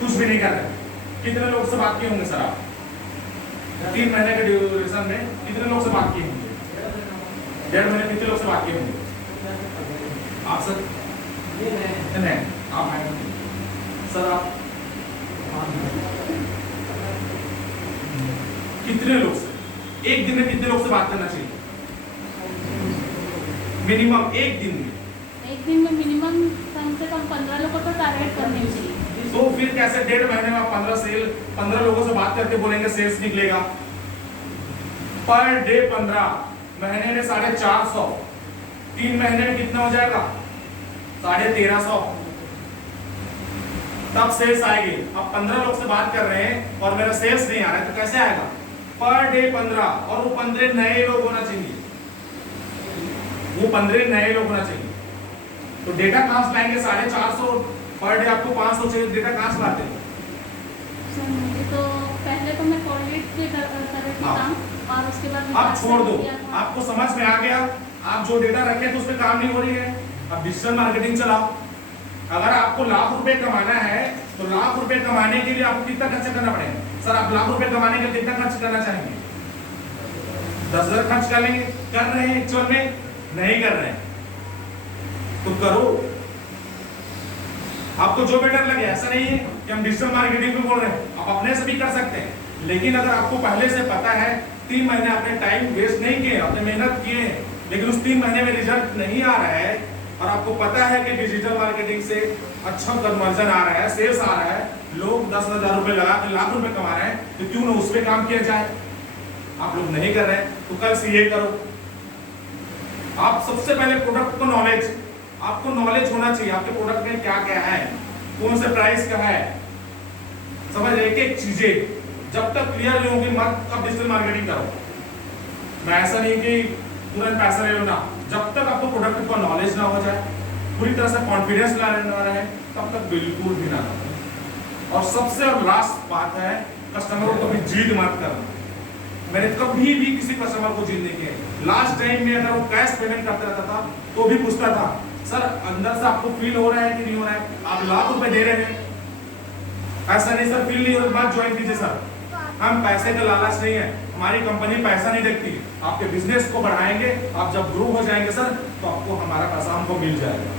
कुछ भी नहीं कर रहे। कितने लोग से बात किए होंगे सर आप 3 महीने के ड्यूरेशन में? कितने लोग से बात किए होंगे? 1.5 महीने कितने लोग से बात किए होंगे आप सर? नहीं, आप सर आप कितने लोग से, एक दिन में कितने लोग से बात करना चाहिए? मिनिमम एक दिन में मिनिमम कम से कम 15 लोगों को टारगेट करने चाहिए। तो फिर कैसे 1.5 महीने में आप 15 लोगों से बात करके बोलेंगे सेल्स निकलेगा? पर डे 15, महीने में 450, 3 महीने में कितना हो जाएगा? 1350, तब सेल्स आएगी। अब 15 लोग से बात कर रहे हैं और मेरा सेल्स नहीं आ रहा है, तो कैसे आएगा? पर डे 15, और वो 15 नए लोग होना चाहिए, वो 15 नए लोग होना चाहिए। तो डेटा कहां से लाएंगे? 450 पर डे, आपको 500 चाहिए, डेटा कहां से लाते हैं? सर मुझे तो पहले तो मैं कोऑर्डिनेट के कर रही थी काम, और उसके बाद आप छोड़ दो, आपको समझ में आ गया, आप जो डेटा रखे तो उस पर काम नहीं हो रही है, अब डिजिटल मार्केटिंग चलाओ। अगर आपको लाख रुपए कमाना है तो लाख रुपए कमाने के लिए आपको कितना खर्च करना पड़ेगा? सर आप लाख रुपए कमाने के लिए कितना खर्च करना चाहेंगे? 10,000 खर्च कर लेंगे? कर रहे हैं एक्चुअल में? नहीं कर रहे हैं तो करो, आपको जो बेटर लगे। ऐसा नहीं है कि हम डिजिटल मार्केटिंग में बोल रहे हैं, आप अपने से भी कर सकते हैं, लेकिन अगर आपको पहले से पता है 3 महीने आपने टाइम वेस्ट नहीं किए, आपने मेहनत किए हैं, लेकिन उस 3 महीने में रिजल्ट नहीं आ रहा है, और आपको पता है कि डिजिटल मार्केटिंग से अच्छा कन्वर्जन आ रहा है, सेल्स आ रहा है, लोग 10,000 रुपए लगा के लाख रुपए कमा रहे हैं, तो क्यों ना उस पर काम किया जाए? आप लोग नहीं कर रहे हैं तो कल सीए करो, आप सबसे पहले प्रोडक्ट को नॉलेज, आपको नॉलेज होना चाहिए आपके प्रोडक्ट में क्या क्या है, कौन से प्राइस का है, समझ रहे, एक एक चीजें जब तक क्लियर नहीं होगी मत अब डिजिटल मार्केटिंग करो। मैं ऐसा नहीं कि तुरंत पैसा ले लो ना, जब तक आपको प्रोडक्ट का नॉलेज ना हो जाए, पूरी तरह से कॉन्फिडेंस ना रहे, तब तक बिल्कुल भी ना करो। और सबसे लास्ट बात है, कस्टमर को कभी जीत मत करना। मैंने कभी भी किसी कस्टमर को जीत नहीं किया। लास्ट टाइम में अगर वो कैश पेमेंट करता रहता था तो भी पूछता था, सर अंदर से आपको फील हो रहा है कि नहीं हो रहा है, आप लाख रुपए दे रहे हैं, ऐसा नहीं सर फील नहीं हो रहा, मत ज्वाइन कीजिए सर, हम पैसे का लालच नहीं है, हमारी कंपनी पैसा नहीं देखती, आपके बिजनेस को बढ़ाएंगे, आप जब ग्रो हो जाएंगे सर तो आपको हमारा पैसा हमको मिल जाएगा।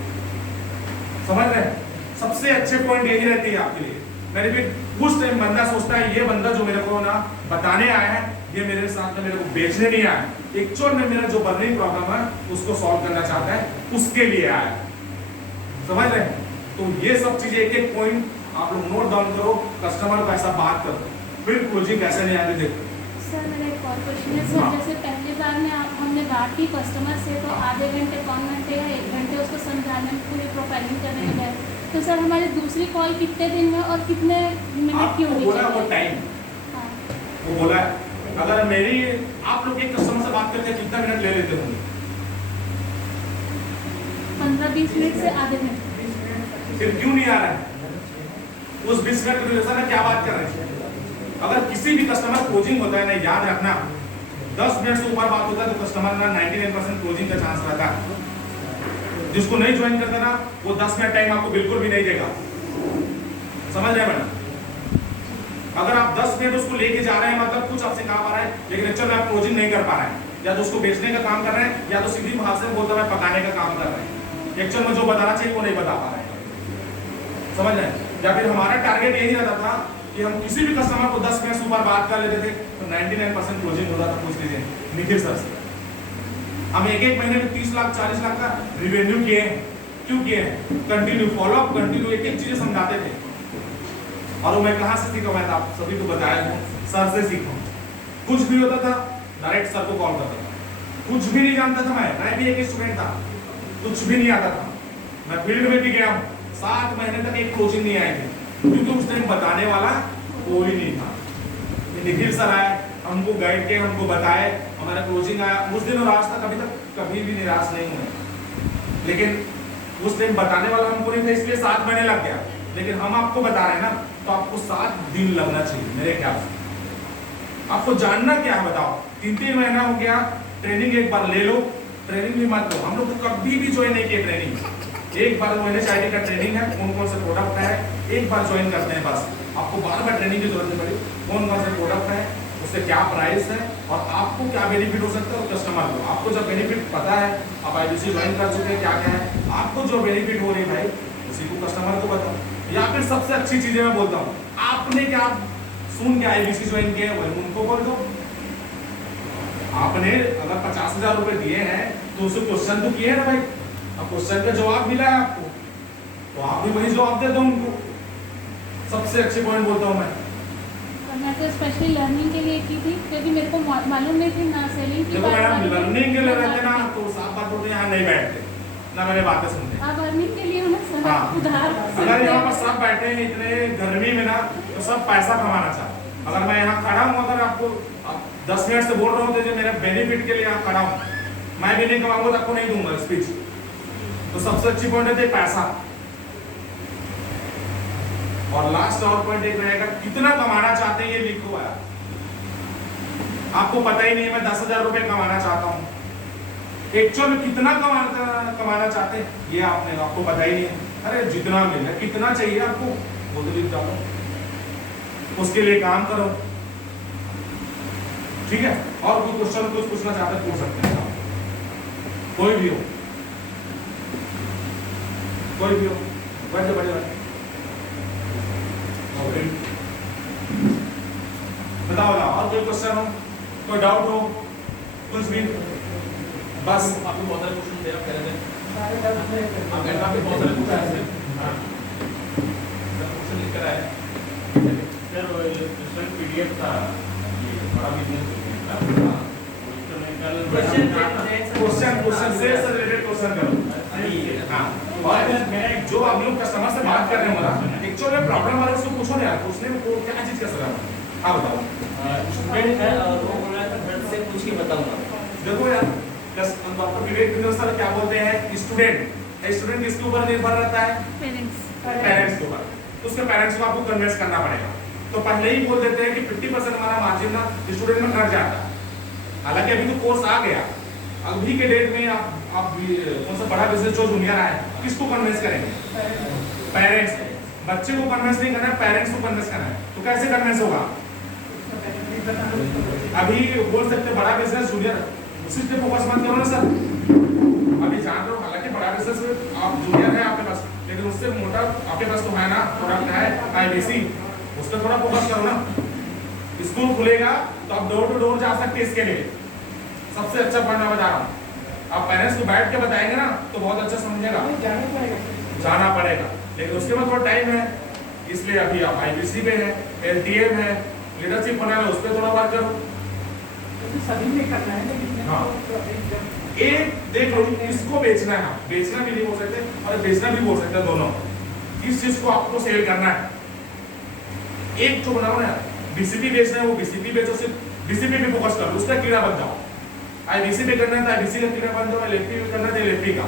समझ रहे हैं, सबसे अच्छे पॉइंट यही रहती है आपके लिए। मैंने भी उस टाइम बंदा सोचता है ये बंदा जो मेरे को ना बताने आया है, ये मेरे साथ में मेरे को बेचने नहीं आया, एक्चुअल में मेरा जो बर्निंग प्रॉब्लम है उसको सॉल्व करना चाहता है, उसके लिए आया। समझ रहे हैं, तो ये सब चीजें एक एक पॉइंट आप लोग नोट डाउन करो, कस्टमर को ऐसा बात करो, फिर क्लोजिंग कैसे नहीं आगे देखो। सर मेरा एक और क्वेश्चन है सर, जैसे पहले बार में हमने बात की कस्टमर से तो आधे घंटे, पौन घंटे या 1 घंटे उसको समझाने में पूरी प्रोफाइलिंग करने में गए, तो सर हमारी दूसरी कॉल कितने दिन में और कितने मिनट की होनी बोला वो चाहिए? टाइम, हाँ। वो बोला है अगर मेरी आप लोग एक कस्टमर से बात करके कितना मिनट ले लेते होंगे? 15-20 मिनट से आधे घंटे। फिर क्यों नहीं आ रहा है? उस 20 मिनट के रिलेशन में क्या बात कर रहे हैं? अगर किसी भी कस्टमर क्लोजिंग होता है ना, याद रखना 10 मिनट से ऊपर बात होता है तो कस्टमर ना 99% क्लोजिंग का चांस रहता है। जिसको नहीं ज्वाइन करता ना वो 10 मिनट टाइम आपको बिल्कुल भी नहीं देगा। समझ रहे हैं मैडम? अगर आप 10 मिनट उसको लेके जा रहे हैं मतलब कुछ आपसे कहा पा रहा है, लेकिन एक्चुअल में आप क्लोजिंग नहीं कर पा रहे हैं, या तो उसको बेचने का काम कर रहे हैं या तो सीधी भाषा से बोलते हुए पकाने का काम कर रहे हैं। एक्चुअल में जो बताना चाहिए वो नहीं बता पा रहे हैं। समझ रहे हैं? या फिर हमारा टारगेट यही रहता था कि हम किसी भी कस्टमर को 10 मिनट से ऊपर बात कर लेते थे तो 99% क्लोजिंग हो रहा था। पूछ लीजिए निखिल सर से, हम एक महीने में 30 लाख 40 लाख का रिवेन्यू किए हैं। क्यों किए हैं? कंटिन्यू फॉलोअप, कंटिन्यू एक एक चीजें समझाते थे। और वो मैं कहाँ से सीखा? मैं आप सभी को बताया हूँ, सर से सीखा। कुछ भी होता था डायरेक्ट सर को कॉल करता था, कुछ भी नहीं जानता था मैं भी एक स्टूडेंट था, कुछ भी नहीं आता था। मैं फील्ड में भी गया हूँ, 7 महीने तक एक कोचिंग नहीं आई थी क्योंकि उस टाइम बताने वाला कोई नहीं था। निखिल सर आए, हमको गाइड किए, हमको बताए, हमारा कोचिंग आया। उस दिन और आज तक कभी भी निराश नहीं हुए। लेकिन उस टाइम बताने वाला हमको नहीं था इसलिए 7 महीने लग गया। लेकिन हम आपको बता रहे हैं ना तो आपको 7 दिन लगना चाहिए मेरे ख्याल से। आपको जानना क्या है बताओ? 3-3 महीना हो गया, ट्रेनिंग एक बार ले लो, ट्रेनिंग भी मत लो। हम लोग तो कभी भी ज्वाइन नहीं किए ट्रेनिंग। एक बार NHIT का ट्रेनिंग है, कौन कौन से प्रोडक्ट है, एक बार ज्वाइन करते हैं बस। आपको बार-बार ट्रेनिंग की जरूरत नहीं पड़ी। कौन कौन से प्रोडक्ट है, उससे क्या प्राइस है और आपको क्या बेनिफिट हो सकता है और कस्टमर को। आपको जब बेनिफिट पता है, आप IBC ज्वाइन कर चुके हैं, क्या क्या है, आपको जो बेनिफिट हो रही है भाई उसी को कस्टमर को बताओ। या फिर सबसे अच्छी चीजें मैं बोलता हूँ, आपने क्या सुन के IBC ज्वाइन किया है वही उनको बोल दो। आपने अगर 50,000 रुपए दिए हैं तो उसे क्वेश्चन तो किए है ना भाई, अब क्वेश्चन का जवाब मिला है आपको तो आप भी वही जवाब दे दो उनको। सबसे अच्छे पॉइंट बोलता हूँ मैं तो स्पेशली लर्निंग के लिए की थी क्योंकि मेरे को मालूम नहीं थी ना सेलिंग की देखो मैडम, लर्निंग के लिए रहते ना तो साफ बात बोलते यहाँ नहीं बैठते ना मेरे बातें सुनते। आप अर्निंग के लिए ना सर हाँ। उधार अगर यहाँ पर सब बैठे हैं इतने गर्मी में ना तो सब पैसा कमाना चाहते। अगर मैं यहाँ खड़ा हूँ, अगर आपको 10 मिनट से बोल रहा हूँ तो मेरे बेनिफिट के लिए यहाँ खड़ा हूँ, मैं भी नहीं कमाऊंगा तो आपको नहीं दूंगा स्पीच। तो सबसे अच्छी पॉइंट है पैसा। और लास्ट और पॉइंट एक रहेगा, कितना कमाना चाहते हैं ये लिखो यार। आपको पता ही नहीं है मैं 10,000 रुपए कमाना चाहता हूँ, एक्चुअल में कितना कमाना चाहते हैं ये आपको पता ही नहीं है। अरे जितना मिले, कितना चाहिए आपको वो तो लिख डालो, उसके लिए काम करो। ठीक है? और कोई क्वेश्चन कुछ पूछना चाहते हैं पूछ सकते हैं, कोई भी हो, कोई भी हो। बैठे बैठे बताओ बताओ, और कोई क्वेश्चन हो, कोई डाउट हो, कुछ भी बस। आपको बहुत सारे क्वेश्चन थे, आप कह रहे थे सारे डाउट क्लियर कर आप कह रहे थे आपके बहुत सारे क्वेश्चन थे। हाँ, क्वेश्चन लिख कर आए सर वो PDF था, ये बड़ा बिजनेस था, तो इसमें क्वेश्चन से रिलेटेड क्वेश्चन करो। हाँ, और जो आप लोग कस्टमर से बात कर रहे हो ना, एक्चुअली में प्रॉब्लम आ रहा है उसको पूछो ना यार, पूछने में वो क्या चीज का सलाह है? हाँ बताओ। स्टूडेंट है और वो बोल रहा है तो घर से पूछ के बताऊंगा। देखो यार, डॉक्टर विवेक बिंदु सर क्या बोलते हैं, स्टूडेंट किसके ऊपर निर्भर रहता है? पेरेंट्स के ऊपर। तो उसके पेरेंट्स को आपको कन्विंस करना पड़ेगा। तो पहले ही बोल देते हैं कि 50% हमारा मार्जिन ना स्टूडेंट में कट जाता है। हालांकि अभी तो कोर्स आ गया, अभी के डेट में आप कौन सा बड़ा बिजनेस जो जूनियर आया है, किसको कन्विंस करेंगे? पेरेंट्स। बच्चे को कन्विंस नहीं करना है, पेरेंट्स को कन्विंस करना है। तो कैसे कन्विंस होगा? अभी बोल सकते हैं बड़ा बिजनेस जूनियर, उसी पे फोकस मत करो ना सर। अभी जान रहे हो, हालांकि बड़ा बिजनेस में आप जूनियर है आपके पास, लेकिन उससे मोटा आपके पास तो है ना, प्रोडक्ट है IBC, उस पर थोड़ा फोकस करो ना। स्कूल खुलेगा तो आप डोर टू डोर जा सकते हैं। इसके लिए सबसे अच्छा पॉइंट मैं बता रहा हूँ, आप पेरेंट्स को बैठ के बताएंगे ना तो बहुत अच्छा समझेगा। जाना पड़ेगा, लेकिन उसके बाद थोड़ा टाइम है, इसलिए अभी आप IBC पे है, LTM है, लीडरशिप बनाना है, उस पर थोड़ा बात करो। सभी में करना है, लेकिन हाँ। एक देख लो, इसको बेचना है, बेचना भी नहीं बोल सकते और बेचना भी बोल सकते हैं, दोनों। किस चीज को आपको सेल करना है, एक तो बनाओ ना। BCP बेचना है, वो BCP बेचो, सिर्फ BCP पे फोकस करो, उसका कीड़ा बन जाओ। IBC पे करना है तो IBC का कीड़ा बन जाओ, LFP पे करना है तो LFP का।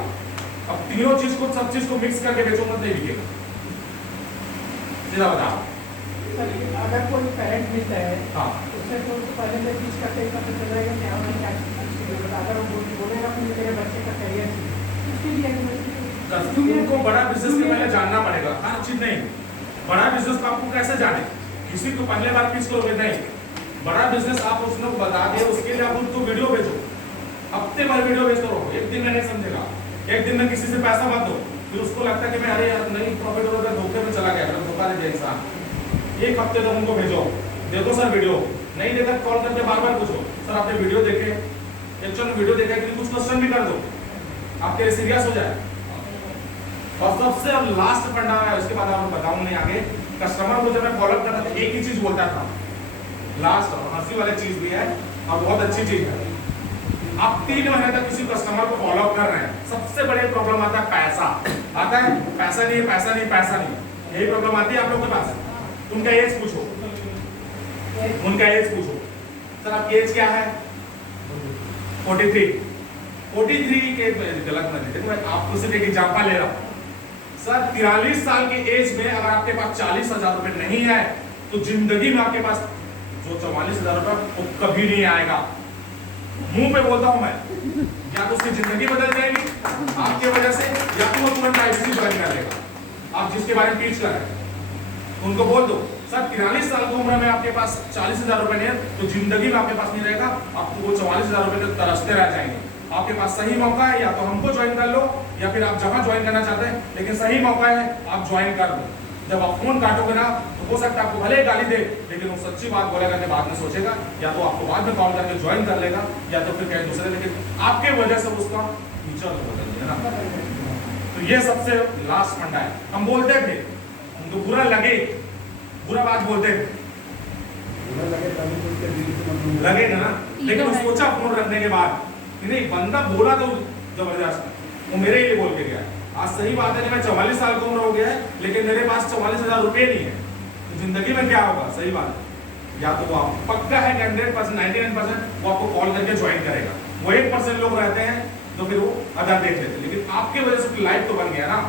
अब तीनों चीज को, सब चीज को मिक्स करके बेचो मत, नहीं बिकेगा। सीधा बताओ। अगर कोई पेरेंट मिलता है, हाँ, उससे तो पहले से चीज करते ही पता चल जाएगा क्या होना क्या चीज। अगर वो बोलेगा कि मेरे बच्चे का करियर उसके लिए उनको बड़ा बिजनेस के पहले जानना पड़ेगा, हर चीज नहीं। बड़ा बिजनेस को आपको कैसे जाने, किसी को पहले बार किस करोगे? नहीं, बड़ा बिजनेस आप उसको बता दे, उसके लिए आप उनको वीडियो भेजो, हफ्ते भर वीडियो भेजते रहो, एक दिन में नहीं समझेगा। एक दिन में किसी से पैसा मत दो, फिर उसको लगता है कि मैं अरे यार नहीं प्रॉफिट हो रहा, धोखे में चला गया, धोखा दे दिया इंसान। एक हफ्ते तक उनको भेजो, देखो सर वीडियो नहीं देखा, कॉल करके बार बार पूछो सर आपने वीडियो देखे, एक्चुअल वीडियो देखा कि कुछ क्वेश्चन भी कर दो, आपके लिए सीरियस हो जाए। और सबसे अब लास्ट फंडा है, उसके बाद आपको बताऊंगा नहीं आगे। कस्टमर को जब मैं फॉलो करता था एक ही चीज बोलता था, लास्ट हंसी वाली चीज भी है और बहुत अच्छी चीज है। आप 3 महीने तक किसी कस्टमर को फॉलो कर रहे हैं, सबसे बड़ी प्रॉब्लम आता है पैसा। आता है पैसा नहीं, पैसा नहीं, पैसा नहीं, यही प्रॉब्लम आती है आप लोग के पास। उनका एज पूछो, उनका एज पूछो, सर आपकी एज क्या है? 43 के गलत मत देखो, मैं आपको सिर्फ एक एग्जांपल ले रहा हूँ। सर 43 साल के एज में अगर आपके पास 40,000 रुपए नहीं है तो जिंदगी में आपके पास जो 44,000 रुपए वो कभी नहीं आएगा। मुंह पे बोलता हूं मैं, या तो उसकी जिंदगी बदल जाएगी आपके वजह से, या तो वो तुरंत IBC ज्वाइन कर लेगा। आप जिसके बारे में टीच कर रहे हैं उनको बोल दो सर 43 साल की उम्र में आपके पास 40,000 रुपए नहीं है तो जिंदगी में आपके पास नहीं रहेगा, आपको वो 44,000 रुपए तक तरसते रह जाएंगे। आपके पास सही मौका है, या तो हमको ज्वाइन कर लो या फिर आप जहां ज्वाइन करना चाहते हैं, लेकिन सही मौका है आप ज्वाइन कर लो। जब आप फोन काटोगे ना तो हो सकता है आपको भले गाली दे, लेकिन वो सच्ची बात बोलेगा कि बाद में सोचेगा, या तो आपको बाद में कॉल करके ज्वाइन कर लेगा, या तो फिर कहीं दूसरे, लेकिन आपके वजह से उसका फ्यूचर बदल जाएगा ना। तो ये सबसे लास्ट फंडा है। हम बोलते थे, उनको बुरा लगे, बुरा बात बोलते थे, लगेगा ना, लेकिन सोचा फोन रखने के बाद नहीं, बंदा बोला तो जबरदस्त, वो मेरे लिए बोल के गया। आज सही बात है कि मैं 44 साल की उम्र हो गया है, लेकिन मेरे पास 44,000 रुपए नहीं है, तो जिंदगी में क्या होगा? सही बात है, या तो वो आप पक्का है 100%, 99% वो आपको कॉल करके ज्वाइन करेगा। वो 1% लोग रहते हैं तो फिर वो अदर देख लेते, लेकिन आपके वजह से लाइफ तो बन गया ना,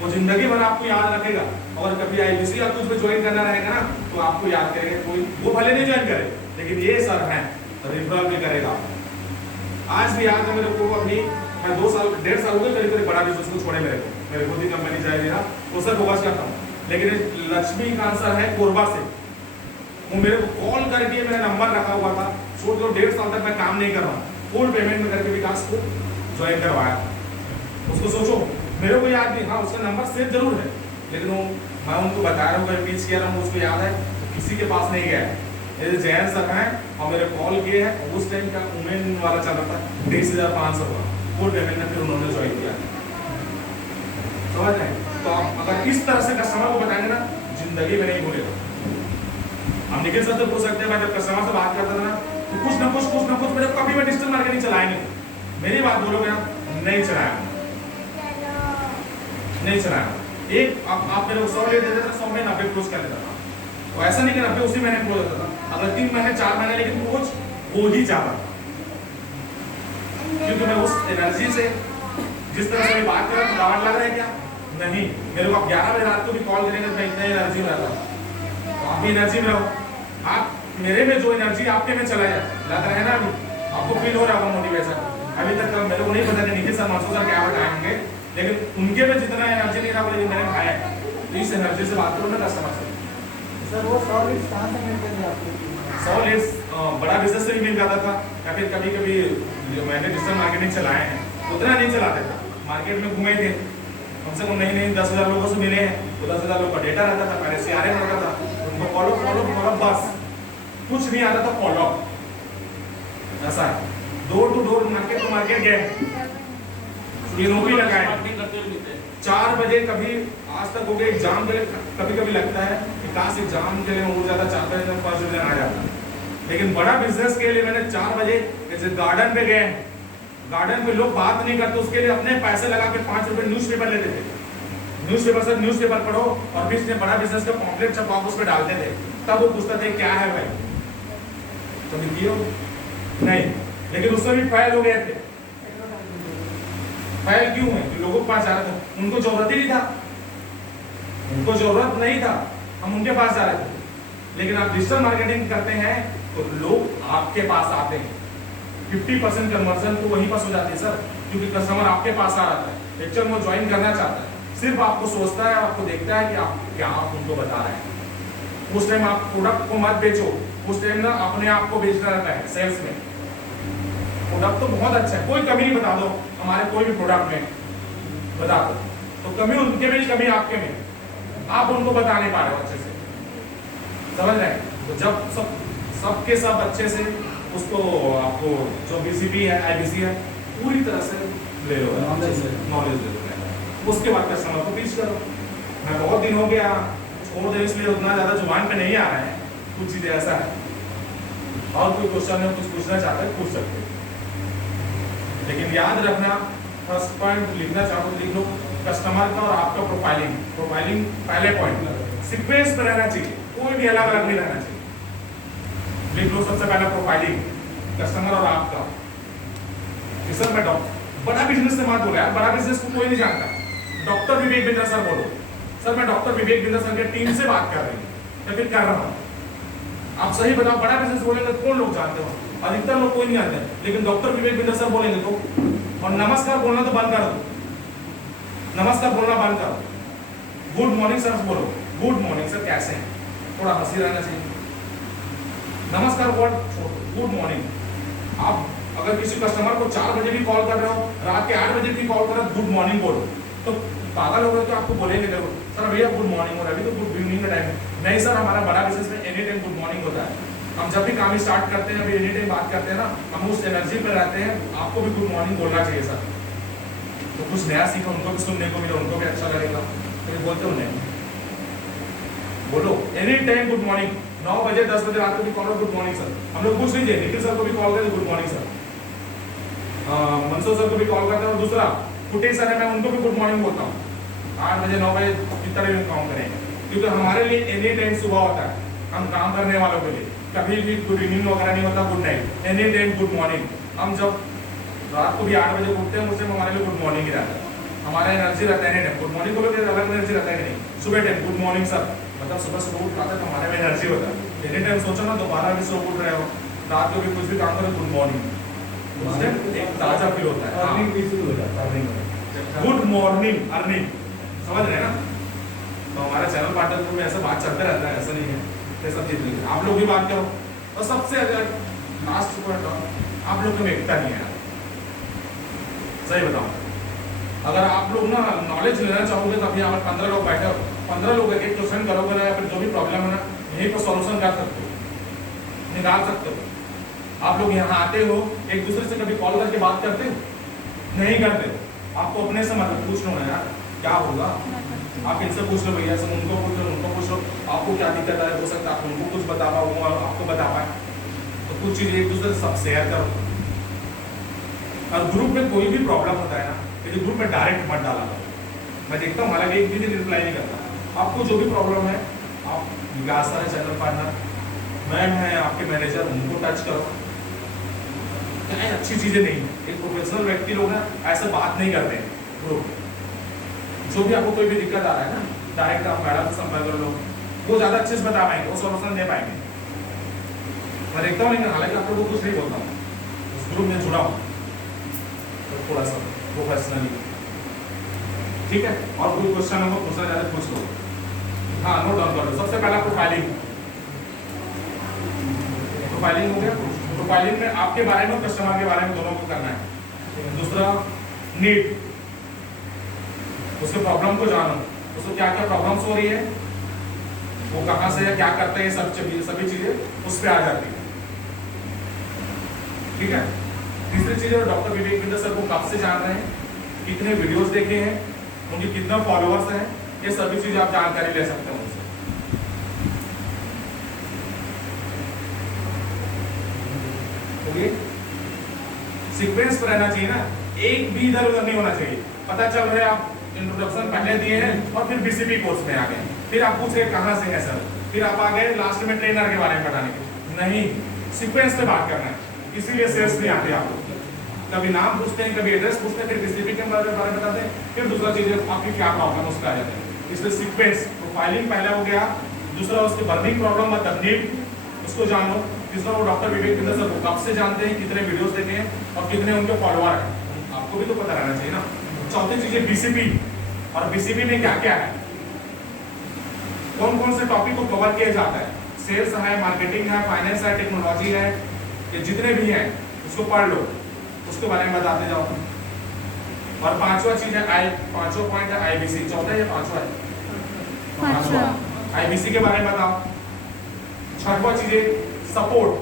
वो जिंदगी भर आपको याद रखेगा। और कभी IBC या कुछ भी ज्वाइन करना रहेगा ना तो आपको याद करेगा। कोई वो भले नहीं ज्वाइन करे, लेकिन ये सर है रिफरल भी करेगा। आज भी याद है मेरे को, अभी मैं 1.5 साल हो गए करीब बड़ा बिजनेस को छोड़े, मेरे खुद ही कंपनी चाहिए ना, उससे फोकस करता हूँ। लेकिन लक्ष्मीकांत सर है कोरबा से, वो मेरे को कॉल करके मेरा नंबर रखा हुआ था, सोच लो 1.5 साल तक मैं काम नहीं कर रहा हूँ, फुल पेमेंट में करके विकास को ज्वाइन करवाया। उसको सोचो, मेरे को याद नहीं, हाँ उसका नंबर सेव जरूर है, लेकिन वो मैं उनको बता रहा हूँ, पीच किया रहा हूँ, उसको याद है, किसी के पास नहीं गया है। जयंत सर हैं और मेरे कॉल किए हैं, उस टाइम का वुमेन वाला चल रहा था, 23,500 का फुल पेमेंट में फिर उन्होंने ज्वाइन किया। समझ रहे हैं? तो आप अगर इस तरह से कस्टमर को बताएंगे ना, जिंदगी में नहीं भूलेगा। हम निखिल सर तो पूछ सकते हैं, मैं जब कस्टमर से बात करता था ना तो कुछ ना कुछ मेरे कभी मैं डिजिटल मार्केटिंग चलाया नहीं। मेरी बात बोलोगे ना, नहीं चलाया, नहीं चलाया। एक आप मेरे को 100 ले देते थे, 100 में 90 क्लोज कर लेता था। तो ऐसा नहीं कि 90 उसी महीने क्लोज होता था, अगर 3 महीने 4 महीने लेकिन क्लोज हो ही जाता था, क्योंकि मैं उस एनर्जी से जिस तरह से बात कर रहा हूँ गावट लग रहा है क्या? नहीं, मेरे को आप 11 बजे रात को भी कॉल करेंगे तो मैं इतना एनर्जी में रहता हूँ, तो आप भी एनर्जी में रहो। आप मेरे में जो एनर्जी आपके में चला जाए, लग रहा है ना, अभी आपको फील हो रहा होगा मोटिवेशन। अभी तक मेरे को नहीं पता कि निखिल सर, मानसू सर क्या बताएंगे, लेकिन उनके में जितना एनर्जी नहीं था वो, लेकिन मैंने खाया है। तो इस एनर्जी से बात करो ना कस्टमर से। सर वो 100 लीड्स कहाँ से मिलते थे आपको? 100 लीड्स बड़ा बिजनेस से भी मिल जाता था, या फिर कभी कभी जो मैंने डिजिटल मार्केटिंग चलाए हैं उतना नहीं चलाते थे, मार्केट में घूमे थे, कम से कम नहीं 10,000 लोगों से मिले हैं, तो 10,000 लोगों का डेटा रहता था, पहले CRM रहता था, उनको फॉलो बस, कुछ नहीं आता था फॉलो। ऐसा है, door to door market to market गए, ये नौकरी लगाए 4 बजे। कभी आज तक हो गए एग्जाम के लिए, कभी कभी लगता है कि काश एग्जाम के लिए उठ जाता 4 बजे तक फर्स्ट डिवीजन आ जाता, लेकिन बड़ा बिजनेस के लिए मैंने 4 बजे जैसे गार्डन पे गए, गार्डन पे लोग बात नहीं करते, उसके लिए अपने पैसे लगा के 5 रुपए न्यूज़पेपर लेते थे, न्यूज़पेपर से न्यूज़पेपर पढ़ो, और बीच में बड़ा बिजनेस का पॉम्पलेट छपा उस पर डालते थे, तब वो पूछते थे क्या है भाई, तो लिखियो नहीं, लेकिन उससे भी फैल हो गए थे। फैल क्यों है? कि लोगों के पास जा रहे थे, उनको जरूरत ही नहीं था, उनको जरूरत नहीं था, हम उनके पास जा रहे थे। लेकिन आप डिजिटल मार्केटिंग करते हैं तो लोग आपके पास आते हैं, 50% कन्वर्जन तो वहीं पास हो जाती है सर, क्योंकि कस्टमर आपके पास आ रहा है, एक्चुअल में ज्वाइन करना चाहता है, सिर्फ आपको सोचता है, आपको देखता है कि आप क्या आप उनको बता रहे हैं। उस टाइम आप प्रोडक्ट को मत बेचो, उस टाइम ना अपने आप को बेचना रहता है सेल्स में। प्रोडक्ट तो बहुत अच्छा है, कोई कमी नहीं, बता दो हमारे कोई भी प्रोडक्ट में बता दो, तो कमी उनके में कमी आपके में, आप उनको बता नहीं पा रहे हो अच्छे से, समझ रहे हैं? तो जब सबके सब अच्छे से उसको आपको जो BCP है IBC है पूरी तरह से ले लो, नॉलेज ले लो, उसके बाद कस्टमर को टीच करो। मैं बहुत दिन हो गया छोड़ दे, इसलिए उतना ज़्यादा जुबान पे नहीं आ रहा है, कुछ चीज़ें ऐसा है। और कोई क्वेश्चन है, कुछ पूछना चाहते हैं पूछ सकते हैं, लेकिन याद रखना, फर्स्ट पॉइंट लिखना चाहो तो लिख लो, कस्टमर का और आपका प्रोफाइलिंग पहले पॉइंट, सीक्वेंस में रहना चाहिए, कोई भी अलग अलग नहीं रहना चाहिए। लिख लो सबसे पहला प्रोफाइलिंग, कस्टमर और आपका। सर मैं बड़ा बिजनेस से मत बोलो यार, बड़ा बिजनेस को कोई नहीं जानता। डॉक्टर विवेक बिंद्रा सर बोलो, सर मैं डॉक्टर विवेक बिंद्रा सर के टीम से बात कर रही हूँ या फिर कर रहा हूँ। आप सही बताओ, बड़ा बिजनेस बोलेंगे तो कौन लोग जानते हो? अधिकतर लोग कोई नहीं जानते, लेकिन डॉक्टर विवेक बिंद्रा सर बोलेंगे तो, और नमस्कार बोलना तो बंद कर दो, नमस्कार बोलना बंद करो, गुड मॉर्निंग सर बोलो, गुड मॉर्निंग सर कैसे हैं, थोड़ा हंसी रहना चाहिए। नमस्कार वर्ड छोड़ो, गुड मॉर्निंग। आप अगर किसी कस्टमर को 4 बजे भी कॉल कर रहे हो, रात के 8 बजे भी कॉल कर रहे हो, गुड मॉर्निंग बोलो, तो पागल हो गए तो आपको बोलेंगे देखो सर भैया गुड मॉर्निंग हो रहा है, अभी तो गुड इवनिंग का टाइम है। नहीं सर, हमारा बड़ा बिजनेस में एनी टाइम गुड मॉर्निंग होता है, हम जब भी काम स्टार्ट करते हैं, अभी एनी टाइम बात करते हैं ना, हम उस एनर्जी पर रहते हैं, आपको भी गुड मॉर्निंग बोलना चाहिए सर। तो कुछ नया सीखो, उनको भी सुनने को मिले, उनको भी अच्छा लगेगा, तो बोलते हो नहीं बोलो एनी टाइम गुड मॉर्निंग। 9 बजे 10 बजे रात को भी कॉल करो, गुड मॉर्निंग सर। हम लोग पूछ लीजिए, निखिल सर को भी कॉल करें good morning sir, Mandsaur sir को भी कॉल करते हैं, और दूसरा कुटे सर है, मैं उनको भी गुड मॉर्निंग बोलता हूँ। 8 बजे 9 बजे कितना भी काम करेंगे, क्योंकि हमारे लिए एनी टाइम सुबह होता है, हम काम करने वालों के लिए कभी भी गुड इवनिंग वगैरह नहीं होता, good night, any time good morning. हम जब रात को भी 8 बजे उठते हैं, उस टाइम हमारे लिए गुड मॉर्निंग ही रहता है, हमारा एनर्जी रहता है एनी टाइम। गुड मॉर्निंग को भी अलग एनर्जी रहता है कि नहीं, सुबह टाइम गुड मॉर्निंग सर, मतलब सुबह सुबह उठ पाता है तो हमारे में एनर्जी होता है। एनी टाइम सोचो ना, दोबारा भी सुबह उठ रहे हो, रात को भी कुछ भी काम करो, गुड मॉर्निंग, उससे एक ताजा फील होता है, अर्निंग भी शुरू हो जाता है, गुड मॉर्निंग अर्निंग, समझ रहे हैं ना? तो हमारा चैनल पार्टनर में ऐसा बात चलते रहता है, ऐसा नहीं है, ये सब चीज नहीं है, आप लोग भी बात करो। और सबसे अगर लास्ट पॉइंट, आप लोग में एकता नहीं है, सही बताओ, अगर आप लोग ना नॉलेज लेना चाहोगे तो अभी यहाँ 15 लोग बैठे हो, 15 लोग एक क्वेश्चन करोगे ना, या फिर जो भी प्रॉब्लम है ना, यहीं पर सॉल्यूशन कर सकते हो, निकाल सकते हो। आप लोग यहाँ आते हो, एक दूसरे से कभी कॉल करके बात करते हो? नहीं करते हो। आपको अपने से मतलब पूछ लो ना यार, क्या होगा, आप इनसे पूछ लो, भैया से उनको पूछ लो, आपको क्या दिक्कत है, हो सकता है आप उनको कुछ बता पाओ, आपको बता पाए, तो कुछ चीज़ एक दूसरे से सब शेयर करो। और ग्रुप में कोई भी प्रॉब्लम होता है ना, यदि ग्रुप में डायरेक्ट मत डाला करो। मैं देखता हूँ हालांकि एक भी दिन रिप्लाई नहीं करता। आपको जो भी प्रॉब्लम है आप विकास सर है, चैनल पार्टनर, मैम है, आपके मैनेजर, उनको टच करो। क्या अच्छी चीज़ें नहीं है, एक प्रोफेशनल व्यक्ति लोग ना ऐसे बात नहीं करते हैं ग्रुप। जो भी आपको कोई भी दिक्कत आ रहा है ना, डायरेक्ट आप मैडम से संपर्क कर लो, वो ज़्यादा अच्छे से बता पाएंगे, वो सॉल्यूशन दे पाएंगे। मैं देखता हूँ, लेकिन हालांकि आप लोगों को कुछ नहीं बोलता हूँ, उस ग्रुप में जुड़ा हूँ तो थोड़ा सा प्रोफेशनली, ठीक है। और कोई क्वेश्चन हमको पूछना चाहते पूछ लो। हाँ, नोट डाउन कर लो। सबसे पहला प्रोफाइलिंग हो गया। प्रोफाइलिंग में आपके बारे में, कस्टमर के बारे में दोनों को करना है। दूसरा नीड, उसके प्रॉब्लम को जानो, उसको क्या क्या प्रॉब्लम्स हो रही है, वो कहाँ से है, क्या करते हैं, सभी चीजें उस पर आ जाती है, ठीक है। तीसरी चीज है डॉक्टर विवेक बिंदर सर को कब से जान रहे हैं, कितने वीडियोस देखे हैं, उनके कितना फॉलोअर्स हैं, ये सभी चीज आप जानकारी ले सकते हैं उनसे। सीक्वेंस पर रहना चाहिए ना, एक भी इधर उधर नहीं होना चाहिए। पता चल रहा है आप इंट्रोडक्शन पहले दिए हैं और फिर बीसीपी कोर्स में आ गए, फिर आप पूछ रहे कहाँ से है सर, फिर आप आ गए लास्ट में ट्रेनर के बारे में बताने के। नहीं, सीक्वेंस पे बात करना है, इसीलिए सेल्स नहीं आते आप लोग। कभी नाम पूछते हैं, कभी एड्रेस पूछते हैं, फिर बीसीपी के बारे में बताते हैं, फिर दूसरा चीज आपकी क्या प्रॉब्लम उस पर आ जाते हैं। इसलिए सीक्वेंस, प्रोफाइलिंग पहले हो गया, दूसरा उसकी बर्निंग प्रॉब्लम मतलब नीड, उसको जानो। तीसरा वो डॉक्टर विवेक बिंदर सर को कब से जानते हैं, कितने वीडियोस देखे हैं और कितने उनके फॉलोअर हैं, आपको भी तो पता रहना चाहिए ना। चौथी चीज है बीसीपी, और बीसीपी में क्या क्या है, कौन कौन से टॉपिक को कवर किया जाता है। सेल्स है, मार्केटिंग है, फाइनेंस है, टेक्नोलॉजी है, ये जितने भी हैं उसको पढ़ लो, उसके बारे में बताते जाओ। और पांचवा चीज है पांचवा पॉइंट है आईबीसी। चौथा या पांचवा है, आईबीसी के बारे में बताओ। छठवा चीज है सपोर्ट,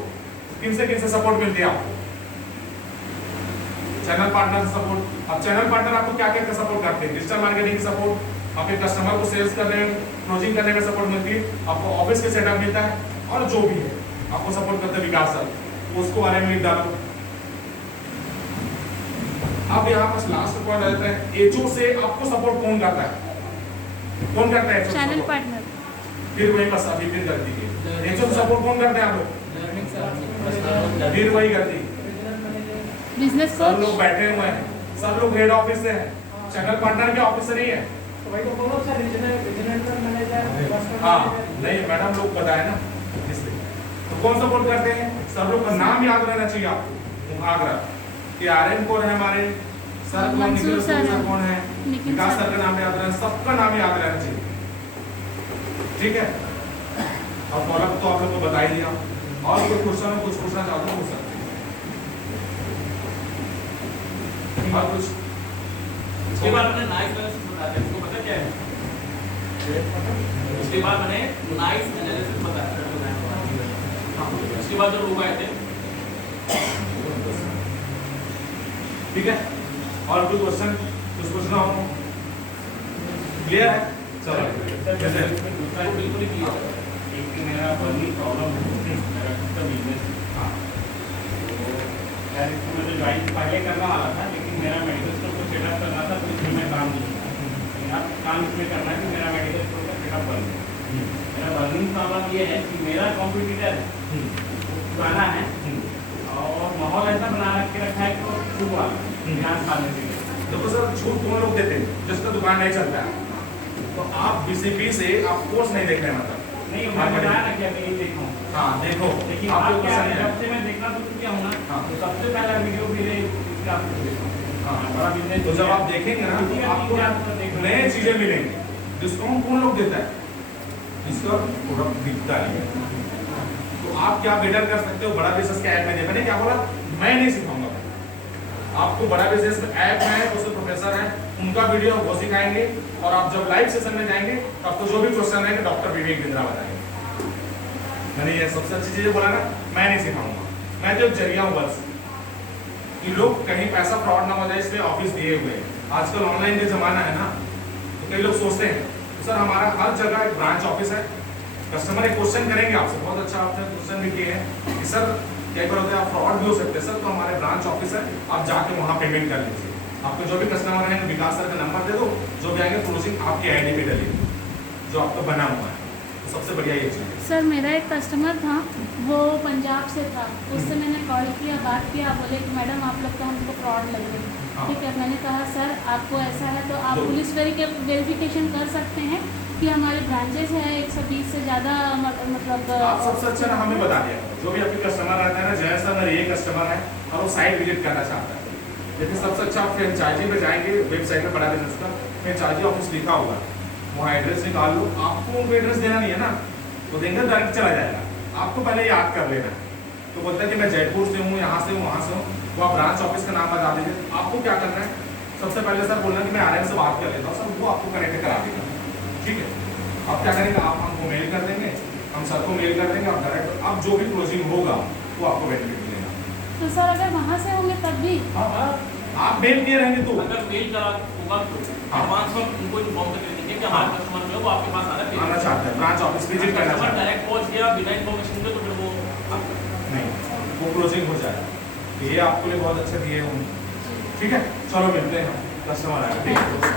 किन से सपोर्ट मिलती है आपको, चैनल पार्टनर से सपोर्ट। अब चैनल पार्टनर आपको क्या क्या सपोर्ट करते हैं, डिजिटल मार्केटिंग की सपोर्ट, आपके कस्टमर को सेल्स करने में, क्लोजिंग करने में सपोर्ट मिलती है, आपको ऑफिस के सेटअप मिलता है, और जो भी है आपको सपोर्ट करते हैं विकास सर, उसको बारे में लिख डालो। अब यहाँ पर लास्ट पॉइंट आ जाता है एचओ से आपको सपोर्ट कौन करता है, कौन करता है चैनल पार्टनर। फिर वही बस अभी फिर करती है एचओ से सपोर्ट कौन करते हैं आप लोग, फिर वही करती है बिजनेस सब लोग बैठे हुए हैं, सब लोग हेड ऑफिस से हैं, चैनल पार्टनर के ऑफिस से नहीं है। तो भाई को बोलो सर रीजनल मैनेजर। हाँ नहीं मैडम लोग बताए ना, इसलिए तो कौन सपोर्ट करते हैं, सब लोग का नाम याद रहना चाहिए आपको। आगरा कि आरएम कौन है हमारे सर, कौन निखिल सर कौन है, विकास सर का नाम याद रहना, सबका नाम याद रहना चाहिए, ठीक है। और फॉलोअप तो आप लोग को बता ही दिया। और कोई क्वेश्चन कुछ पूछना चाहते हो पूछ सकते हैं, और कुछ उसके बाद मैंने नाइस एनालिसिस बताया, आपको पता क्या है, उसके बाद मैंने नाइस एनालिसिस बताया। उसके बाद जो लोग आए थे, ठीक है। और कोई क्वेश्चन कुछ पूछना हो, क्लियर है, चलो बिल्कुल ही क्लियर है। एक मेरा बर्निंग प्रॉब्लम है, मेरा खुद का बिजनेस है। हाँ खैर इसको मुझे ज्वाइन पहले करना वाला था, लेकिन मेरा मेडिकल स्टोर को सेटअप करना था, तो इसमें मैं काम नहीं किया। लेकिन अब काम इसमें करना है कि मेरा मेडिकल स्टोर का सेटअप बन जाए। मेरा बर्निंग प्रॉब्लम ये है कि मेरा कॉम्पिटिटर पुराना है और माहौल ऐसा बना के रखा है कि वो छूट वाला ध्यान खाने के लिए। देखो सर, छूट कौन लोग देते हैं जिसका दुकान नहीं चलता है, तो आप बीसीपी से आप कोर्स नहीं देख रहे मतलब नहीं मैं बताया ना कि अभी नहीं देखा हूँ। हाँ देखो, लेकिन आपको आप क्या क्वेश्चन है, है जब से मैं देखना शुरू किया हूँ ना, हाँ। तो सबसे पहला वीडियो मेरे इसका आपको देखा हूँ। हाँ। बड़ा बिजनेस तो जब आप देखेंगे ना तो आपको नए चीजें मिलेंगी। डिस्काउंट कौन लोग देता है, इसका प्रोडक्ट दिखता नहीं है। तो आप क्या बेटर कर सकते हो, बड़ा बिजनेस के ऐप में देखा नहीं क्या बोला, मैं नहीं सिखाऊंगा आपको, बड़ा बिजनेस में ऐप में है, उसमें प्रोफेसर है, उनका वीडियो वो सिखाएंगे, और आप जब लाइव सेशन में जाएंगे तब तो जो भी क्वेश्चन है डॉक्टर विवेक बिंद्रा बताएंगे। मैंने ये सबसे अच्छी चीजें बोला ना, मैं नहीं सिखाऊंगा, मैं तो जरिया हूँ बस, कि लोग कहीं पैसा फ्रॉड ना हो जाए, इसलिए ऑफिस दिए हुए हैं। आजकल ऑनलाइन का जमाना है ना, तो कई लोग सोचते हैं तो सर हमारा हर जगह एक ब्रांच ऑफिस है, कस्टमर एक क्वेश्चन करेंगे आपसे, बहुत अच्छा आपने क्वेश्चन भी किए हैं कि सर कई बार होता है आप फ्रॉड भी हो सकते हैं सर, तो हमारे ब्रांच ऑफिस है, आप जाके वहाँ पेमेंट कर लीजिए। आपको जो भी कस्टमर है विकास सर का नंबर दे दो, जो भी आएंगे क्लोजिंग आपकी आईडी पे डलेगी जो आपका बना हुआ है। तो सबसे बढ़िया ये चीज़ है। सर मेरा एक कस्टमर था, वो पंजाब से था, उससे मैंने कॉल किया, बात किया, बोले कि मैडम आप लोग का हमको फ्रॉड लग रही है। हाँ। ठीक है, मैंने कहा सर आपको ऐसा है तो आप दो। पुलिस वेरिफिकेशन कर सकते हैं कि हमारे ब्रांचेस हैं 120 से ज़्यादा, मतलब आप सबसे अच्छा ना हमें बता दिया करो। जो भी आपके कस्टमर रहता है ना, जय सर मेरा ये कस्टमर है और वो साइट विजिट करना चाहता है, लेकिन सबसे अच्छा आप फ्रेंचाइजी पे जाएंगे, वेबसाइट पे पढ़ा देना उसका फ्रेंचाइजी ऑफिस लिखा होगा, वहाँ एड्रेस निकाल लो। आपको उनको एड्रेस देना नहीं है ना, तो देंगे डायरेक्ट चला जाएगा। आपको पहले याद कर लेना है। तो बोलता है कि मैं जयपुर से हूँ, यहाँ से हूँ, वहाँ से हूँ, तो आप ब्रांच ऑफिस का नाम बता दीजिए। आपको क्या करना है, सबसे पहले सर बोलना कि मैं आरएम से बात कर लेता हूँ सर, वो आपको कनेक्ट करा देगा। ठीक है, आप क्या करेंगे, आप हमको मेल कर देंगे, हम सर को मेल कर देंगे, आप डायरेक्ट अब जो भी क्लोजिंग होगा वो आपको बेनिफिट मिलेगा। तो सर अगर वहाँ से होंगे तब भी आप मेल किए रहेंगे तो अगर मेल करा होगा तो हाँ। एडवांस में उनको इन्फॉर्म करके देंगे कि हमारा कस्टमर जो है वो आपके पास आ रहा है। आना चाहते हैं, ब्रांच ऑफिस विजिट करना कस्टमर चाहते हैं, डायरेक्ट पहुंच गया बिना इन्फॉर्मेशन के तो फिर वो नहीं वो क्लोजिंग हो जाएगा। ये आपके लिए बहुत अच्छे दिए होंगे। ठीक है, चलो मिलते हैं, कस्टमर आएगा। ठीक है।